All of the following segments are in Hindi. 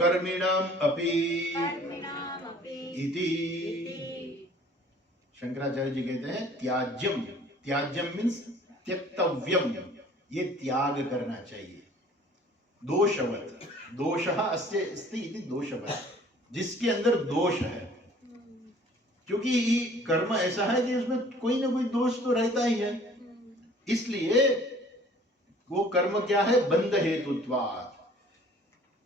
कर्मिणाम अपि इति। शंकराचार्य जी कहते हैं त्याज्यम, त्याज्यम मीन्स त्यक्तव्यम, ये त्याग करना चाहिए। दोषवत, दोषः अस्य अस्ति इति दोषवत, जिसके अंदर दोष है, क्योंकि कर्म ऐसा है कि उसमें कोई ना कोई दोष तो रहता ही है, इसलिए वो कर्म क्या है, बंध हेतुत्वात्।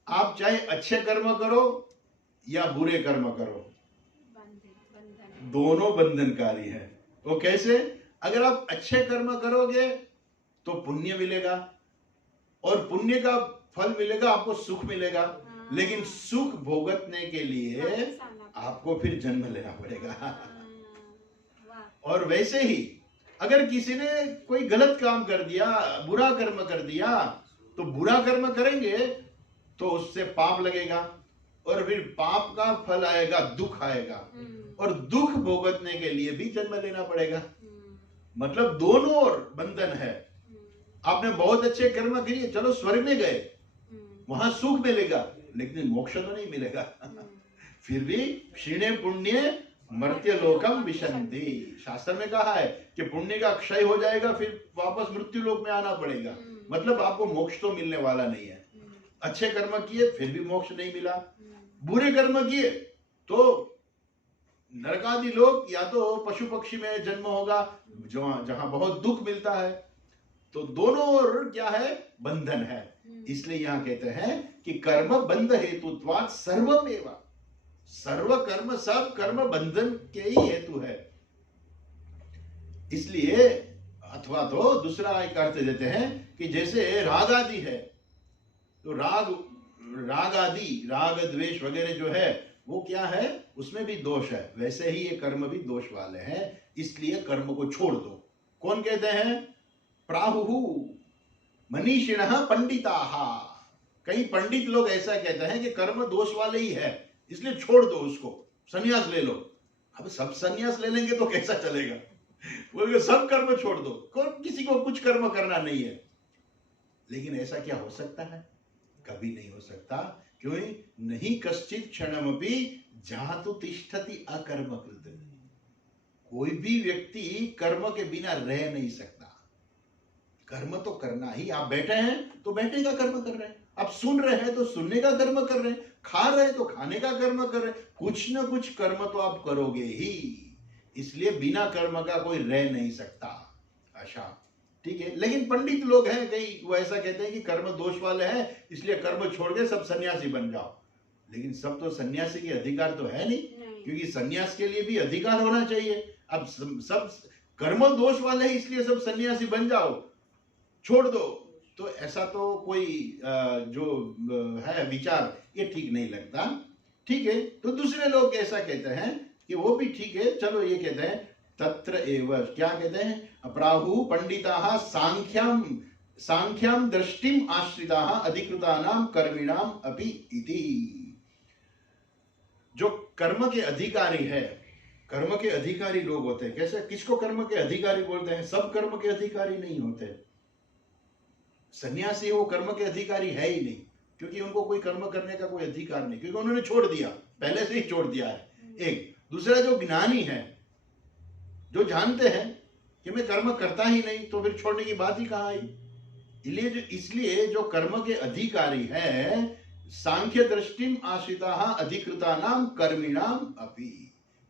आप चाहे अच्छे कर्म करो या बुरे कर्म करो, दोनों बंधनकारी है। वो कैसे? अगर आप अच्छे कर्म करोगे तो पुण्य मिलेगा, और पुण्य का फल मिलेगा, आपको सुख मिलेगा, लेकिन सुख भोगतने के लिए आपको फिर जन्म लेना पड़ेगा। और वैसे ही अगर किसी ने कोई गलत काम कर दिया, बुरा कर्म कर दिया, तो बुरा कर्म करेंगे तो उससे पाप लगेगा, और फिर पाप का फल आएगा, दुख आएगा, और दुख भोगतने के लिए भी जन्म लेना पड़ेगा। मतलब दोनों ओर बंधन है। आपने बहुत अच्छे कर्म किए, चलो स्वर्ग में गए, वहां सुख मिलेगा, लेकिन मोक्ष तो नहीं मिलेगा। फिर भी क्षीणे पुण्य मर्त्य लोकम विशन्ति, शास्त्र में कहा है कि पुण्य का क्षय हो जाएगा, फिर वापस मृत्यु लोक में आना पड़ेगा। मतलब आपको मोक्ष तो मिलने वाला नहीं है। अच्छे कर्म किए फिर भी मोक्ष नहीं मिला, बुरे कर्म किए तो नरकादि लोक या तो पशु पक्षी में जन्म होगा, जहां बहुत दुख मिलता है। तो दोनों ओर क्या है, बंधन है। इसलिए यहां कहते हैं कि कर्म बंध हेतुत्वात् सर्वमेव, सर्व कर्म, सब कर्म बंधन के ही हेतु है। इसलिए अथवा तो दूसरा एक अर्थ देते हैं कि जैसे राग आदि है, तो राग आदि, राग द्वेष वगैरह जो है वो क्या है, उसमें भी दोष है। वैसे ही ये कर्म भी दोष वाले हैं, इसलिए कर्म को छोड़ दो। कौन कहते हैं? प्राहुहु मनीषिणः पंडिताः। कई पंडित लोग ऐसा कहते हैं कि कर्म दोष वाले ही है, इसलिए छोड़ दो उसको, संन्यास ले लो। अब सब संन्यास ले लेंगे तो कैसा चलेगा? वो सब कर्म छोड़ दो, किसी को कुछ कर्म करना नहीं है। लेकिन ऐसा क्या हो सकता है? कभी नहीं हो सकता। क्यों? नहीं कश्चित क्षणमपि जातु तिष्ठति अकर्मकृत। कोई भी व्यक्ति कर्म के बिना रह नहीं सकता। कर्म तो करना ही। आप बैठे हैं तो बैठने का कर्म कर रहे हैं, आप सुन रहे हैं तो सुनने का कर्म कर रहे हैं, खा रहे हैं तो खाने का कर्म कर रहे हैं, कुछ ना कुछ कर्म तो आप करोगे ही। इसलिए बिना कर्म का कोई रह नहीं सकता। अच्छा, ठीक है। लेकिन पंडित लोग हैं कई, वो ऐसा कहते हैं कि कर्म दोष वाले हैं, इसलिए कर्म छोड़ के सब सन्यासी बन जाओ। लेकिन सब तो सन्यासी के अधिकार तो है नहीं, क्योंकि सन्यास के लिए भी अधिकार होना चाहिए। अब सब कर्म दोष वाले हैं इसलिए सब सन्यासी बन जाओ, छोड़ दो, तो ऐसा तो कोई जो है विचार, ये ठीक नहीं लगता। ठीक है, तो दूसरे लोग ऐसा कहते हैं कि वो भी ठीक है। चलो, ये कहते हैं तत्र एव, क्या कहते हैं? अपराहु पंडिताः सांख्यम दृष्टिम आश्रिताः अधिकृतानाम कर्मिणाम अपि इति। जो कर्म के अधिकारी है, कर्म के अधिकारी लोग होते हैं। कैसे? किसको कर्म के अधिकारी बोलते हैं? सब कर्म के अधिकारी नहीं होते। सन्यासी वो कर्म के अधिकारी है ही नहीं, क्योंकि उनको कोई कर्म करने का कोई अधिकार नहीं, क्योंकि उन्होंने छोड़ दिया, पहले से ही छोड़ दिया है। एक दूसरा जो ज्ञानी है, जो जानते हैं कि मैं कर्म करता ही नहीं, तो फिर छोड़ने की बात ही कहाँ आई। इसलिए जो कर्म के अधिकारी है, सांख्य दृष्टिम आश्रिताः अधिकृतानाम कर्मिणाम अपि।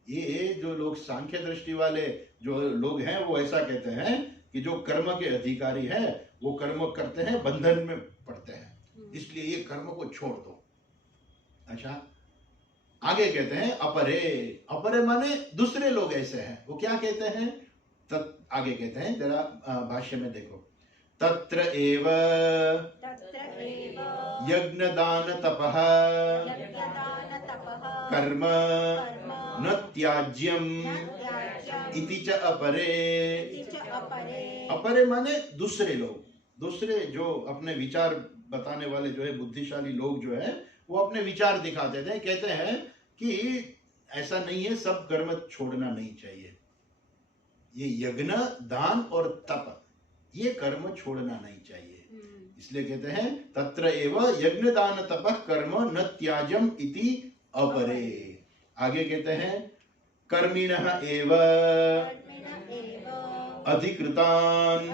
ये जो लोग सांख्य दृष्टि वाले जो लोग हैं, वो ऐसा कहते हैं कि जो कर्म के अधिकारी है वो कर्म करते हैं, बंधन में पड़ते हैं, इसलिए ये कर्म को छोड़ दो। अच्छा, आगे कहते हैं अपरे। अपरे माने दूसरे लोग ऐसे हैं, वो क्या कहते हैं? आगे कहते हैं, जरा भाष्य में देखो। तत्र एव यज्ञ दान तपः कर्म न त्याज्यम इति च अपरे। अपरे माने दूसरे लोग, दूसरे जो अपने विचार बताने वाले जो है, बुद्धिशाली लोग जो है, वो अपने विचार दिखाते थे। कहते हैं कि ऐसा नहीं है, सब कर्म छोड़ना नहीं चाहिए। ये यज्ञ दान और तप, ये कर्म छोड़ना नहीं चाहिए। इसलिए कहते हैं तत्र एव यज्ञ दान तपः कर्म न त्याज्यम इति अपरे। आगे कहते हैं कर्मिणः एव अधिकृतान्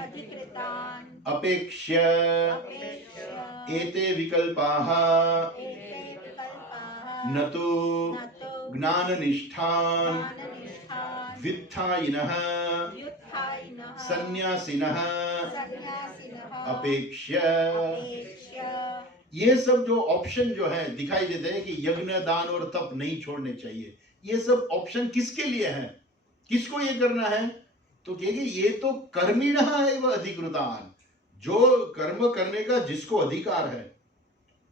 अपेक्ष्य एते विकल्पाः न तु ज्ञाननिष्ठान् व्युत्थायिनः सन्यासिनः अपेक्ष्य। ये सब जो ऑप्शन जो है दिखाई देते हैं कि यज्ञ दान और तप नहीं छोड़ने चाहिए, ये सब ऑप्शन किसके लिए है, किसको ये करना है? तो कहेंगे ये तो कर्मिणः एव अधिकृतान्, जो कर्म करने का जिसको अधिकार है,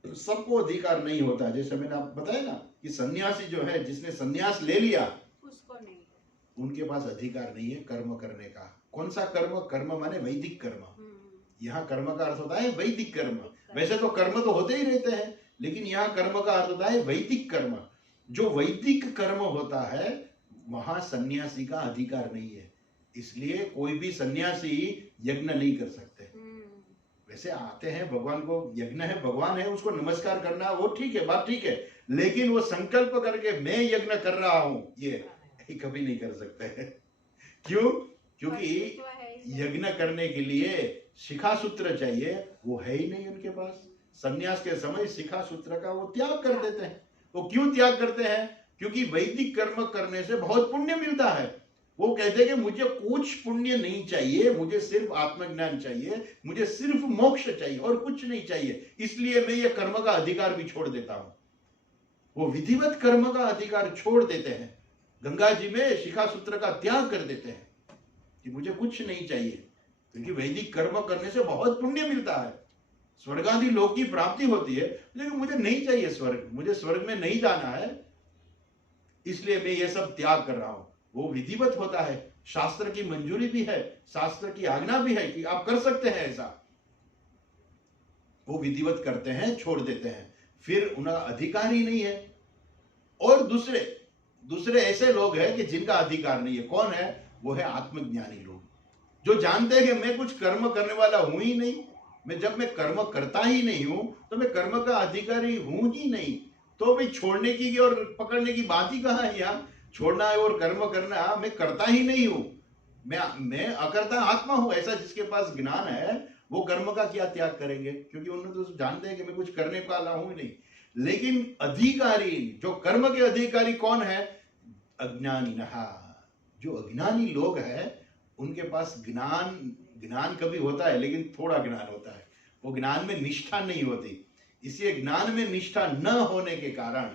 सबको अधिकार नहीं होता। जैसे मैंने आपको बताया ना कि सन्यासी जो है, जिसने सन्यास ले लिया उसको नहीं, उनके पास अधिकार नहीं है कर्म करने का। कौन सा कर्म? कर्म माने वैदिक कर्म। यहाँ कर्म का अर्थ होता है वैदिक कर्म। वैसे तो कर्म तो होते ही रहते हैं, लेकिन यहाँ कर्म का अर्थ होता है वैदिक कर्म। जो वैदिक कर्म होता है वहां सन्यासी का अधिकार नहीं है, इसलिए कोई भी सन्यासी यज्ञ नहीं कर सकते। वैसे आते हैं भगवान को, यज्ञ है, भगवान है, उसको नमस्कार करना वो ठीक है, बात ठीक है, लेकिन वो संकल्प करके मैं यज्ञ कर रहा हूं ये कभी नहीं कर सकते। क्यों? क्योंकि यज्ञ करने के लिए शिखा सूत्र चाहिए, वो है ही नहीं उनके पास। सन्यास के समय शिखा सूत्र का वो त्याग कर देते हैं। वो क्यों त्याग करते हैं? क्योंकि वैदिक कर्म करने से बहुत पुण्य मिलता है। वो कहते हैं कि मुझे कुछ पुण्य नहीं चाहिए, मुझे सिर्फ आत्मज्ञान चाहिए, मुझे सिर्फ मोक्ष चाहिए और कुछ नहीं चाहिए, इसलिए मैं ये कर्म का अधिकार भी छोड़ देता हूं। वो विधिवत कर्म का अधिकार छोड़ देते हैं, गंगा जी में शिखा सूत्र का त्याग कर देते हैं कि मुझे कुछ नहीं चाहिए, क्योंकि वैदिक कर्म करने से बहुत पुण्य मिलता है, स्वर्ग आदि लोक की प्राप्ति होती है, लेकिन मुझे नहीं चाहिए स्वर्ग, मुझे स्वर्ग में नहीं जाना है, इसलिए मैं ये सब त्याग कर रहा हूं। वो विधिवत होता है, शास्त्र की मंजूरी भी है, शास्त्र की आज्ञा भी है कि आप कर सकते हैं ऐसा। वो विधिवत करते हैं, छोड़ देते हैं, फिर उनका अधिकार ही नहीं है। और दूसरे ऐसे लोग हैं कि जिनका अधिकार नहीं है। कौन है? वो है आत्मज्ञानी लोग, जो जानते हैं कि मैं कुछ कर्म करने वाला हूं ही नहीं, जब मैं कर्म करता ही नहीं हूं तो मैं कर्म का अधिकारी हूं ही नहीं, तो भाई छोड़ने की और पकड़ने की बात ही कहां है? यहाँ छोड़ना है और कर्म करना, मैं करता ही नहीं हूं, मैं अकर्ता आत्मा हूं। ऐसा जिसके पास ज्ञान है वो कर्म का क्या त्याग करेंगे? क्योंकि उन्होंने तो जानते हैं कि मैं कुछ करने वाला हूं ही नहीं। लेकिन अधिकारी, जो कर्म के अधिकारी कौन है? अज्ञानी। जो अज्ञानी लोग हैं उनके पास ज्ञान कभी होता है, लेकिन थोड़ा ज्ञान होता है, वो ज्ञान में निष्ठा नहीं होती। इसलिए ज्ञान में निष्ठा न होने के कारण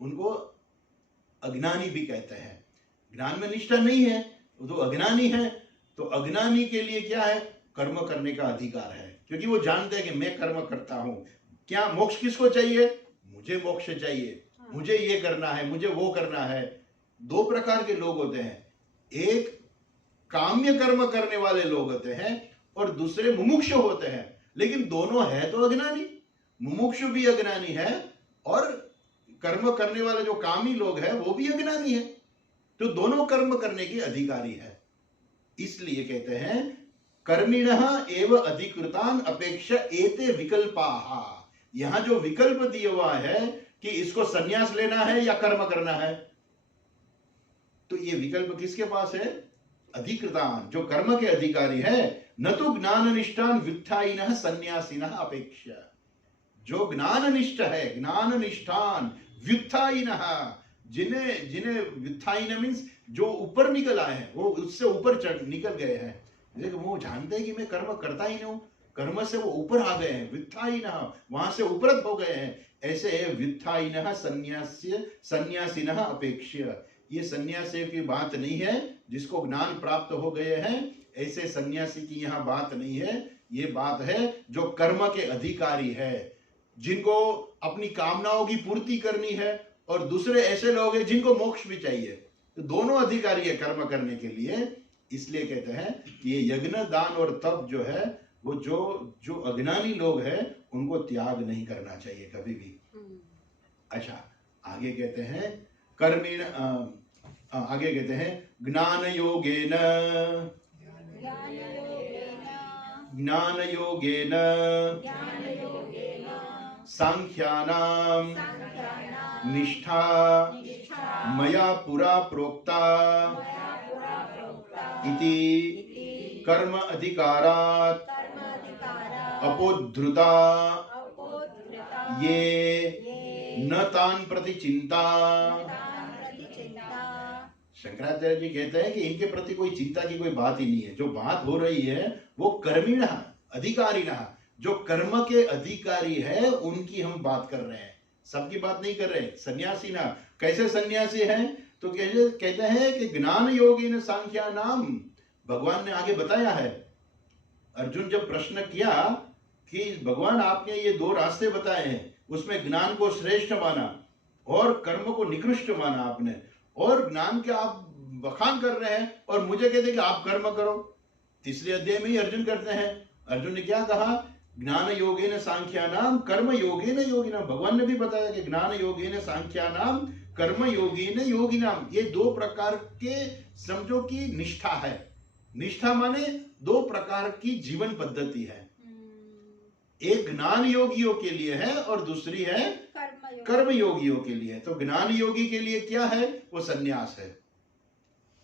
उनको अज्ञानी भी कहते हैं। ज्ञान में निष्ठा नहीं है वो तो अज्ञानी है। तो अज्ञानी के लिए क्या है? कर्म करने का अधिकार है, क्योंकि वो जानते हैं कि मैं कर्म करता हूं। क्या मोक्ष किसको चाहिए? मुझे मोक्ष चाहिए, मुझे ये करना है, मुझे वो करना है। दो प्रकार के लोग होते हैं, एक काम्य कर्म करने वाले लोग होते हैं और दूसरे मुमुक्षु होते हैं। लेकिन दोनों है तो अज्ञानी, मुमुक्षु भी अज्ञानी है और कर्म करने वाले जो कामी लोग हैं वो भी अज्ञानी है। तो दोनों कर्म करने के अधिकारी है। इसलिए कहते हैं कर्मिणः एव अधिकृतान् अपेक्ष्य एते विकल्पाः। यहां जो विकल्प दिया हुआ है कि इसको संन्यास लेना है या कर्म करना है, तो ये विकल्प किसके पास है? अधिकृतान्, जो कर्म के अधिकारी है। न तो ज्ञान निष्ठान व्युत्थायिनः सन्यासिनः अपेक्ष्य। जो ज्ञान निष्ठ है, ज्ञान निष्ठान व्युत्थायिनः, जिन्हें व्युत्थायिन मीन्स जो ऊपर निकल आए हैं, वो उससे ऊपर निकल गए हैं, लेकिन वो जानते हैं कि मैं कर्म करता ही नहीं हूं, कर्म से वो ऊपर आ गए हैं, व्युत्थायिनः, वहां से उपरत हो गए हैं। ऐसे व्युत्थायिनः सन्यासिनः अपेक्ष्य। ये सन्यासी की बात नहीं है, जिसको ज्ञान प्राप्त हो गए हैं ऐसे सन्यासी की यहाँ बात नहीं है। ये बात है जो कर्म के अधिकारी है, जिनको अपनी कामनाओं की पूर्ति करनी है, और दूसरे ऐसे लोग हैं जिनको मोक्ष भी चाहिए। तो दोनों अधिकारी है कर्म करने के लिए। इसलिए कहते हैं कि ये यज्ञ दान और तप जो है वो जो अज्ञानी लोग हैं उनको त्याग नहीं करना चाहिए कभी भी। अच्छा, आगे कहते हैं कर्मिण, आगे कहते हैं ज्ञान योगेन ज्ञान योगेन सांख्यानां निष्ठा मया पुरा प्रोक्ता इति कर्म अधिकारात् अपोद्धृता ये न तान प्रति चिंता। शंकराचार्य जी कहते हैं कि इनके प्रति कोई चिंता की कोई बात ही नहीं है। जो बात हो रही है वो कर्मिणः अधिकारिणः, जो कर्म के अधिकारी है उनकी हम बात कर रहे हैं, सबकी बात नहीं कर रहे। सन्यासी ना, कैसे सन्यासी हैं तो कहते हैं कि ज्ञान योगेन सांख्यानाम, भगवान ने आगे बताया है। अर्जुन जब प्रश्न किया कि भगवान आपने ये दो रास्ते बताए हैं, उसमें ज्ञान को श्रेष्ठ माना और कर्म को निकृष्ट माना आपने, और ज्ञान के आप बखान कर रहे हैं और मुझे कहते कि आप कर्म करो। तीसरे अध्याय में ही अर्जुन करते हैं। अर्जुन ने क्या कहा? ज्ञान योगेन सांख्यानाम कर्म योगेन योगिनाम। भगवान ने भी बताया कि ज्ञान योगेन सांख्यानाम कर्म योगेन योगिनाम, ये दो प्रकार के समझो की निष्ठा है। निष्ठा माने दो प्रकार की जीवन पद्धति है। एक ज्ञान योगियों के लिए है और दूसरी है कर्म योगियों के लिए। तो ज्ञान योगी के लिए क्या है? वो सन्यास है।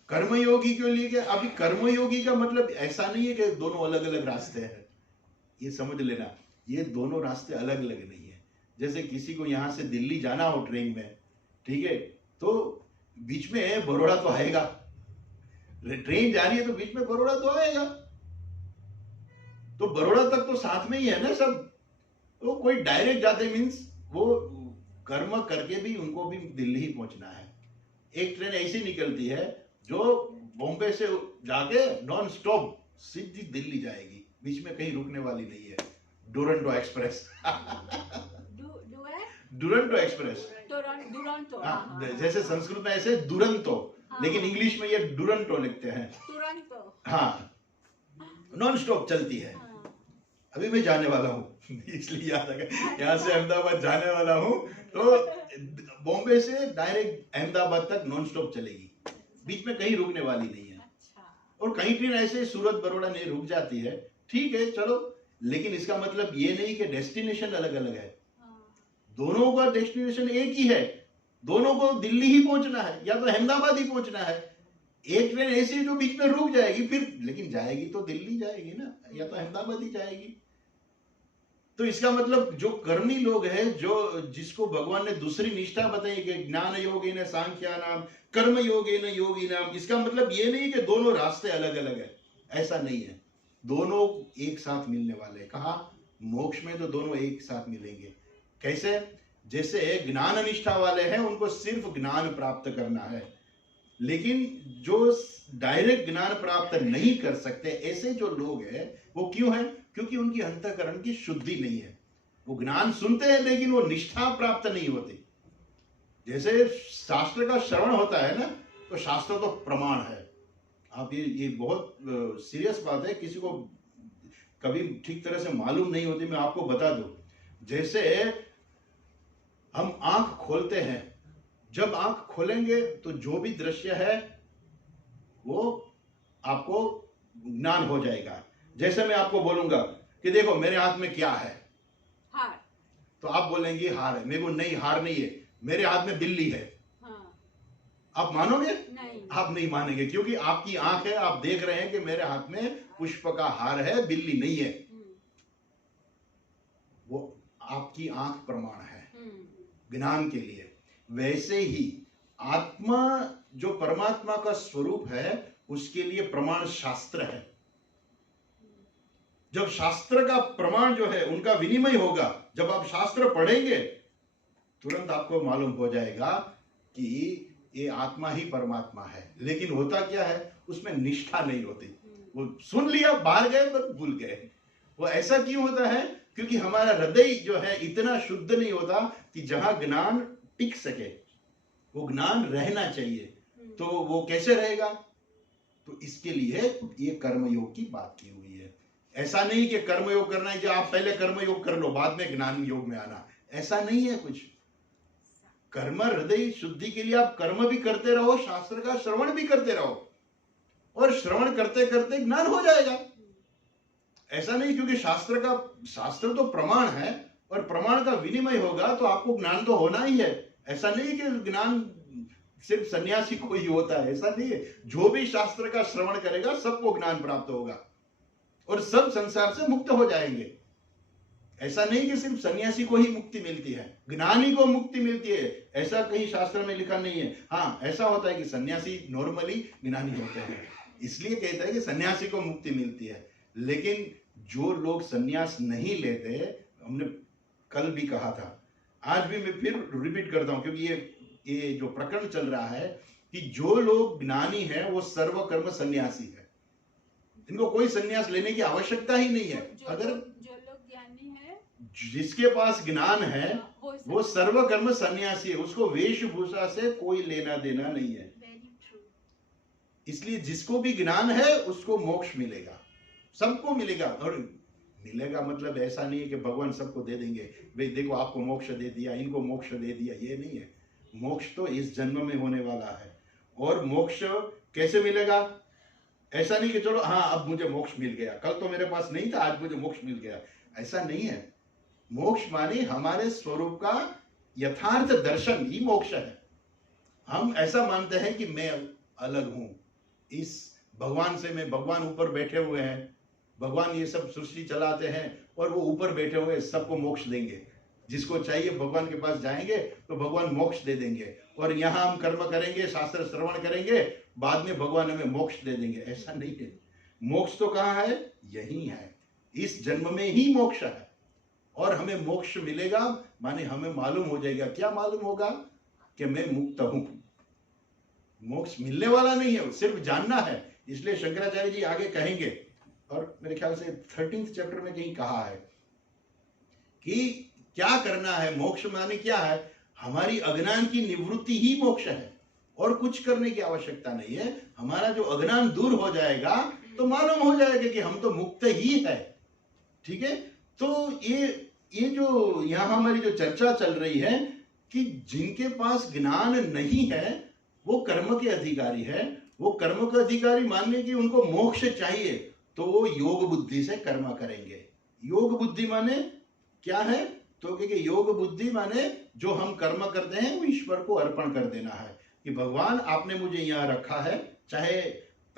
कर्म योगी के लिए क्या? अभी कर्म योगी का मतलब ऐसा नहीं है कि दोनों अलग अलग रास्ते हैं, ये समझ लेना। ये दोनों रास्ते अलग अलग नहीं है। जैसे किसी को यहां से दिल्ली जाना हो ट्रेन में, ठीक है, तो बीच में बड़ौदा तो आएगा। ट्रेन जा रही है तो बीच में बड़ौदा तो आएगा, तो बड़ौदा तक तो साथ में ही है ना सब। तो कोई डायरेक्ट जाते मीन्स वो कर्म करके भी उनको भी दिल्ली ही पहुंचना है। एक ट्रेन ऐसी निकलती है जो बॉम्बे से जाके नॉन स्टॉप सीधी दिल्ली जाएगी, बीच में कहीं रुकने वाली नहीं है। डुरंटो एक्सप्रेस। डुरंटो एक्सप्रेस, दुरंतो। जैसे संस्कृत में ऐसे दुरंतो, लेकिन इंग्लिश में ये डुरंटो लिखते हैं। हाँ, नॉन स्टॉप चलती है। अभी मैं जाने वाला हूँ, इसलिए याद आ गया, यहाँ से अहमदाबाद जाने वाला हूँ। तो बॉम्बे से डायरेक्ट अहमदाबाद तक नॉन स्टॉप चलेगी, बीच में कहीं रुकने वाली नहीं है। और कहीं ट्रेन ऐसे सूरत बड़ौदा नहीं रुक जाती है, ठीक है चलो, लेकिन इसका मतलब ये नहीं कि डेस्टिनेशन अलग अलग है। दोनों का डेस्टिनेशन एक ही है, दोनों को दिल्ली ही पहुंचना है या तो अहमदाबाद ही पहुंचना है। एक ट्रेन ऐसी जो बीच में रुक जाएगी फिर, लेकिन जाएगी तो दिल्ली जाएगी ना, या तो अहमदाबाद ही जाएगी। तो इसका मतलब जो कर्मी लोग हैं, जो जिसको भगवान ने दूसरी निष्ठा बताई कि ज्ञान योगेन सांख्यानाम कर्म योगेन योगिनाम, इसका मतलब ये नहीं कि दोनों रास्ते अलग अलग है, ऐसा नहीं है। दोनों एक साथ मिलने वाले। कहा? मोक्ष में तो दोनों एक साथ मिलेंगे। कैसे? जैसे ज्ञान निष्ठा वाले हैं उनको सिर्फ ज्ञान प्राप्त करना है, लेकिन जो डायरेक्ट ज्ञान प्राप्त नहीं कर सकते ऐसे जो लोग हैं वो क्यों हैं? क्योंकि उनकी अंतःकरण की शुद्धि नहीं है। वो ज्ञान सुनते हैं लेकिन वो निष्ठा प्राप्त नहीं होती। जैसे शास्त्र का श्रवण होता है ना, तो शास्त्र तो प्रमाण है। आप ये बहुत सीरियस बात है, किसी को कभी ठीक तरह से मालूम नहीं होती, मैं आपको बता दूं। जैसे हम आंख खोलते हैं, जब आंख खोलेंगे तो जो भी दृश्य है वो आपको ज्ञान हो जाएगा। जैसे मैं आपको बोलूंगा कि देखो मेरे हाथ में क्या है, हार, तो आप बोलेंगे हार है। मेरे को नहीं, हार नहीं है, मेरे हाथ में बिल्ली है। आप मानोगे? नहीं। आप नहीं मानेंगे, क्योंकि आपकी आंख है, आप देख रहे हैं कि मेरे हाथ में पुष्प का हार है, बिल्ली नहीं है। वो आपकी आंख प्रमाण है ज्ञान के लिए। वैसे ही आत्मा जो परमात्मा का स्वरूप है उसके लिए प्रमाण शास्त्र है। जब शास्त्र का प्रमाण जो है उनका विनिमय होगा, जब आप शास्त्र पढ़ेंगे तुरंत आपको मालूम हो जाएगा कि ये आत्मा ही परमात्मा है। लेकिन होता क्या है, उसमें निष्ठा नहीं होती। वो सुन लिया, बाहर गए पर भूल गए। वो ऐसा क्यों होता है? क्योंकि हमारा हृदय जो है इतना शुद्ध नहीं होता कि जहां ज्ञान टिक सके। वो ज्ञान रहना चाहिए, तो वो कैसे रहेगा? तो इसके लिए ये कर्मयोग की बात की हुई है। ऐसा नहीं कि कर्मयोग करना है कि आप पहले कर्मयोग कर लो बाद में ज्ञान योग में आना, ऐसा नहीं है कुछ। कर्म हृदय शुद्धि के लिए आप कर्म भी करते रहो, शास्त्र का श्रवण भी करते रहो, और श्रवण करते करते ज्ञान हो जाएगा। ऐसा नहीं, क्योंकि शास्त्र तो प्रमाण है और प्रमाण का विनिमय होगा तो आपको ज्ञान तो होना ही है। ऐसा नहीं कि ज्ञान सिर्फ सन्यासी को ही होता है, ऐसा नहीं है। जो भी शास्त्र का श्रवण करेगा सबको ज्ञान प्राप्त होगा और सब संसार से मुक्त हो जाएंगे। ऐसा नहीं कि सिर्फ सन्यासी को ही मुक्ति मिलती है, ज्ञानी को मुक्ति मिलती है, ऐसा कहीं शास्त्र में लिखा नहीं है। हाँ, ऐसा होता है कि सन्यासी नॉर्मली ज्ञानी होते हैं, इसलिए कहता है कि सन्यासी को मुक्ति मिलती है। लेकिन जो लोग सन्यास नहीं लेते, हमने कल भी कहा था, आज भी मैं फिर रिपीट करता हूं, क्योंकि ये जो प्रकरण चल रहा है कि जो लोग ज्ञानी है वो सर्वकर्म सन्यासी है, इनको कोई सन्यास लेने की आवश्यकता ही नहीं है। अगर जो लोग ज्ञानी है, जिसके पास ज्ञान है वो सर्वकर्म सन्यासी है, उसको वेशभूषा से कोई लेना देना नहीं है। इसलिए जिसको भी ज्ञान है उसको मोक्ष मिलेगा, सबको मिलेगा। और मिलेगा मतलब ऐसा नहीं है कि भगवान सबको दे देंगे, भाई देखो आपको मोक्ष दे दिया, इनको मोक्ष दे दिया, ये नहीं है। मोक्ष तो इस जन्म में होने वाला है। और मोक्ष कैसे मिलेगा? ऐसा नहीं कि चलो हाँ अब मुझे मोक्ष मिल गया, कल तो मेरे पास नहीं था आज मुझे मोक्ष मिल गया, ऐसा नहीं है। मोक्ष माने हमारे स्वरूप का यथार्थ दर्शन ही मोक्ष है। हम ऐसा मानते हैं कि मैं अलग हूं इस भगवान से, मैं भगवान ऊपर बैठे हुए हैं, भगवान ये सब सृष्टि चलाते हैं और वो ऊपर बैठे हुए सबको मोक्ष देंगे। जिसको चाहिए भगवान के पास जाएंगे तो भगवान मोक्ष दे देंगे, और यहाँ हम कर्म करेंगे, शास्त्र श्रवण करेंगे, बाद में भगवान हमें मोक्ष दे देंगे, ऐसा नहीं है। मोक्ष तो कहाँ है? यही है, इस जन्म में ही मोक्ष है। और हमें मोक्ष मिलेगा माने हमें मालूम हो जाएगा, क्या मालूम होगा? कि मैं मुक्त हूं। मोक्ष मिलने वाला नहीं है, सिर्फ जानना है। इसलिए शंकराचार्य जी आगे कहेंगे, और मेरे ख्याल से 13th चैप्टर में कहीं कहा है कि क्या करना है। मोक्ष माने क्या है? हमारी अज्ञान की निवृत्ति ही मोक्ष है, और कुछ करने की आवश्यकता नहीं है। हमारा जो अज्ञान दूर हो जाएगा तो मालूम हो जाएगा कि हम तो मुक्त ही है। ठीक है, तो ये जो यहाँ हमारी जो चर्चा चल रही है कि जिनके पास ज्ञान नहीं है वो कर्म के अधिकारी है। वो कर्म के अधिकारी मानने की उनको मोक्ष चाहिए तो वो योग बुद्धि से कर्म करेंगे। योग बुद्धि माने क्या है? तो क्योंकि योग बुद्धि माने जो हम कर्म करते हैं वो ईश्वर को अर्पण कर देना है कि भगवान आपने मुझे यहाँ रखा है। चाहे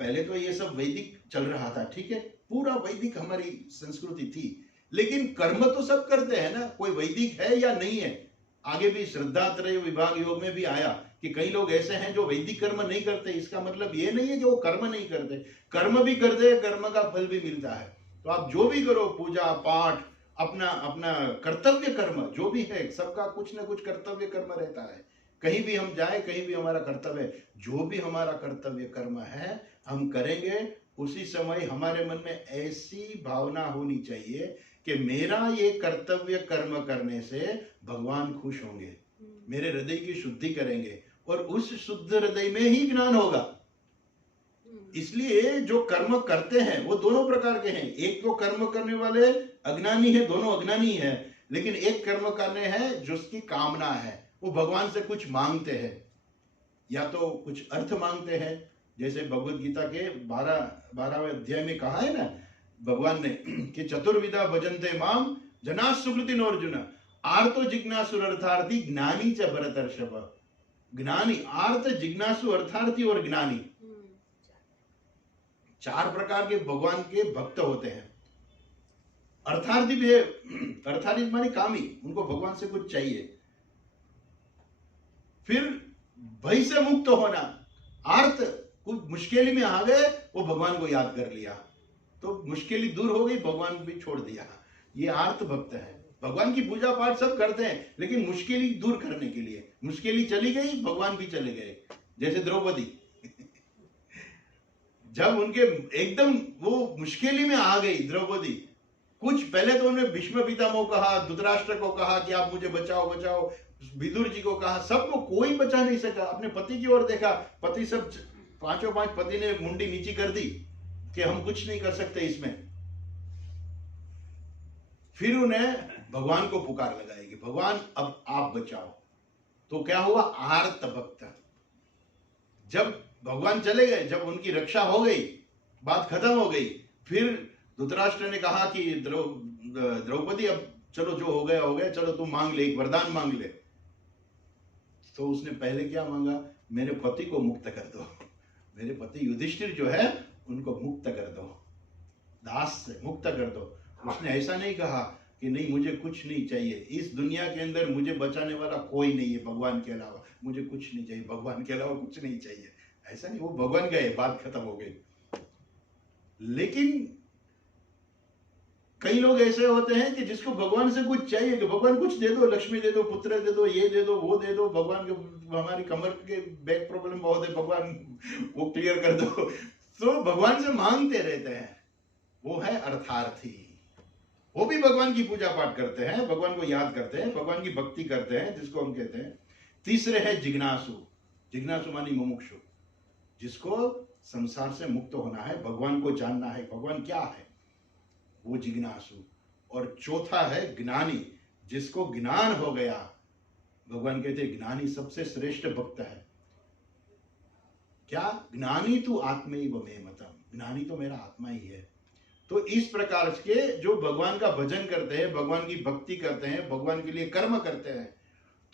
पहले तो ये सब वैदिक चल रहा था, ठीक है, पूरा वैदिक हमारी संस्कृति थी, लेकिन कर्म तो सब करते हैं ना, कोई वैदिक है या नहीं है। आगे भी श्रद्धात्रय विभाग योग में भी आया कि कई लोग ऐसे हैं जो वैदिक कर्म नहीं करते। इसका मतलब ये नहीं है कि वो कर्म नहीं करते, कर्म भी करते हैं, कर्म का फल भी मिलता है। तो आप जो भी करो, पूजा पाठ, अपना अपना कर्तव्य कर्म जो भी है, सबका कुछ ना कुछ कर्तव्य कर्म रहता है। कहीं भी हम जाए, कहीं भी हमारा कर्तव्य, जो भी हमारा कर्तव्य कर्म है हम करेंगे। उसी समय हमारे मन में ऐसी भावना होनी चाहिए कि मेरा ये कर्तव्य कर्म करने से भगवान खुश होंगे, मेरे हृदय की शुद्धि करेंगे, और उस शुद्ध हृदय में ही ज्ञान होगा। इसलिए जो कर्म करते हैं वो दोनों प्रकार के हैं। एक तो कर्म करने वाले अज्ञानी है, दोनों अज्ञानी है, लेकिन एक कर्म करने हैं जिसकी कामना है, वो भगवान से कुछ मांगते हैं, या तो कुछ अर्थ मांगते हैं। जैसे भगवत गीता के 12वें अध्याय में कहा है ना भगवान ने कि चतुर्विधा भजन्ते माम जना सुकृतिन अर्जुन आर्तो जिज्ञासु अर्थार्थी ज्ञानी च भरतर्षभ। ज्ञानी, आर्त, जिज्ञासु, अर्थार्थी और ज्ञानी, चार प्रकार के भगवान के भक्त होते हैं। अर्थार्थी भी है, अर्थार्थी मानी कामी, उनको भगवान से कुछ चाहिए। फिर भय से मुक्त होना, आर्त, कुछ मुश्किल में आ गए वो भगवान को याद कर लिया तो मुश्किल दूर हो गई, भगवान भी छोड़ दिया, ये आर्त भक्त है। भगवान की पूजा पाठ सब करते हैं लेकिन मुश्किल दूर करने के लिए, मुश्किल चली गई भगवान भी चले गए। जैसे द्रौपदी जब उनके एकदम वो मुश्किल में आ गई द्रौपदी, कुछ पहले तो उन्होंने भीष्म पितामह को कहा, धृतराष्ट्र को कहा कि आप मुझे बचाओ बचाओ, विदुर जी को कहा, सबको कोई बचा नहीं सका। अपने पति की ओर देखा, पति सब पांचों पांच पति ने मुंडी नीची कर दी कि हम कुछ नहीं कर सकते इसमें। फिर उन्हें भगवान को पुकार लगाई कि भगवान अब आप बचाओ। तो क्या हुआ? आर्त भक्त। जब भगवान चले गए, जब उनकी रक्षा हो गई, बात खत्म हो गई, फिर धृतराष्ट्र ने कहा कि द्रौपदी अब चलो जो हो गया, चलो तू मांग ले, एक वरदान मांग ले। तो उसने पहले क्या मांगा, मेरे पति को मुक्त कर दो, मेरे पति युधिष्ठिर जो है उनको मुक्त कर दो, दास से मुक्त कर दो। उसने ऐसा नहीं कहा कि नहीं मुझे कुछ नहीं चाहिए, इस दुनिया के अंदर मुझे बचाने वाला कोई नहीं है भगवान के अलावा, मुझे कुछ नहीं चाहिए, भगवान के अलावा कुछ नहीं चाहिए, ऐसा नहीं। वो भगवान गए, बात खत्म हो गई। लेकिन कई लोग ऐसे होते हैं कि जिसको भगवान से कुछ चाहिए, कि भगवान कुछ दे दो, लक्ष्मी दे दो, पुत्र दे दो, ये दे दो, वो दे दो, भगवान के हमारी कमर के बैक प्रॉब्लम बहुत है, भगवान वो क्लियर कर दो। तो भगवान से मांगते रहते हैं, वो है अर्थार्थी। वो भी भगवान की पूजा पाठ करते हैं, भगवान को याद करते हैं, भगवान की भक्ति करते हैं, जिसको हम कहते हैं। तीसरे है जिज्ञासु। जिज्ञासु मानी मुमुक्षु, जिसको संसार से मुक्त होना है, भगवान को जानना है, भगवान क्या है, वो जिज्ञासु। और चौथा है ज्ञानी, जिसको ज्ञान हो गया। भगवान कहते हैं ज्ञानी सबसे श्रेष्ठ भक्त है। क्या? ज्ञानी तू आत्मैव मे मतम, ज्ञानी तो मेरा आत्मा ही है। तो इस प्रकार के जो भगवान का भजन करते हैं, भगवान की भक्ति करते हैं, भगवान के लिए कर्म करते हैं,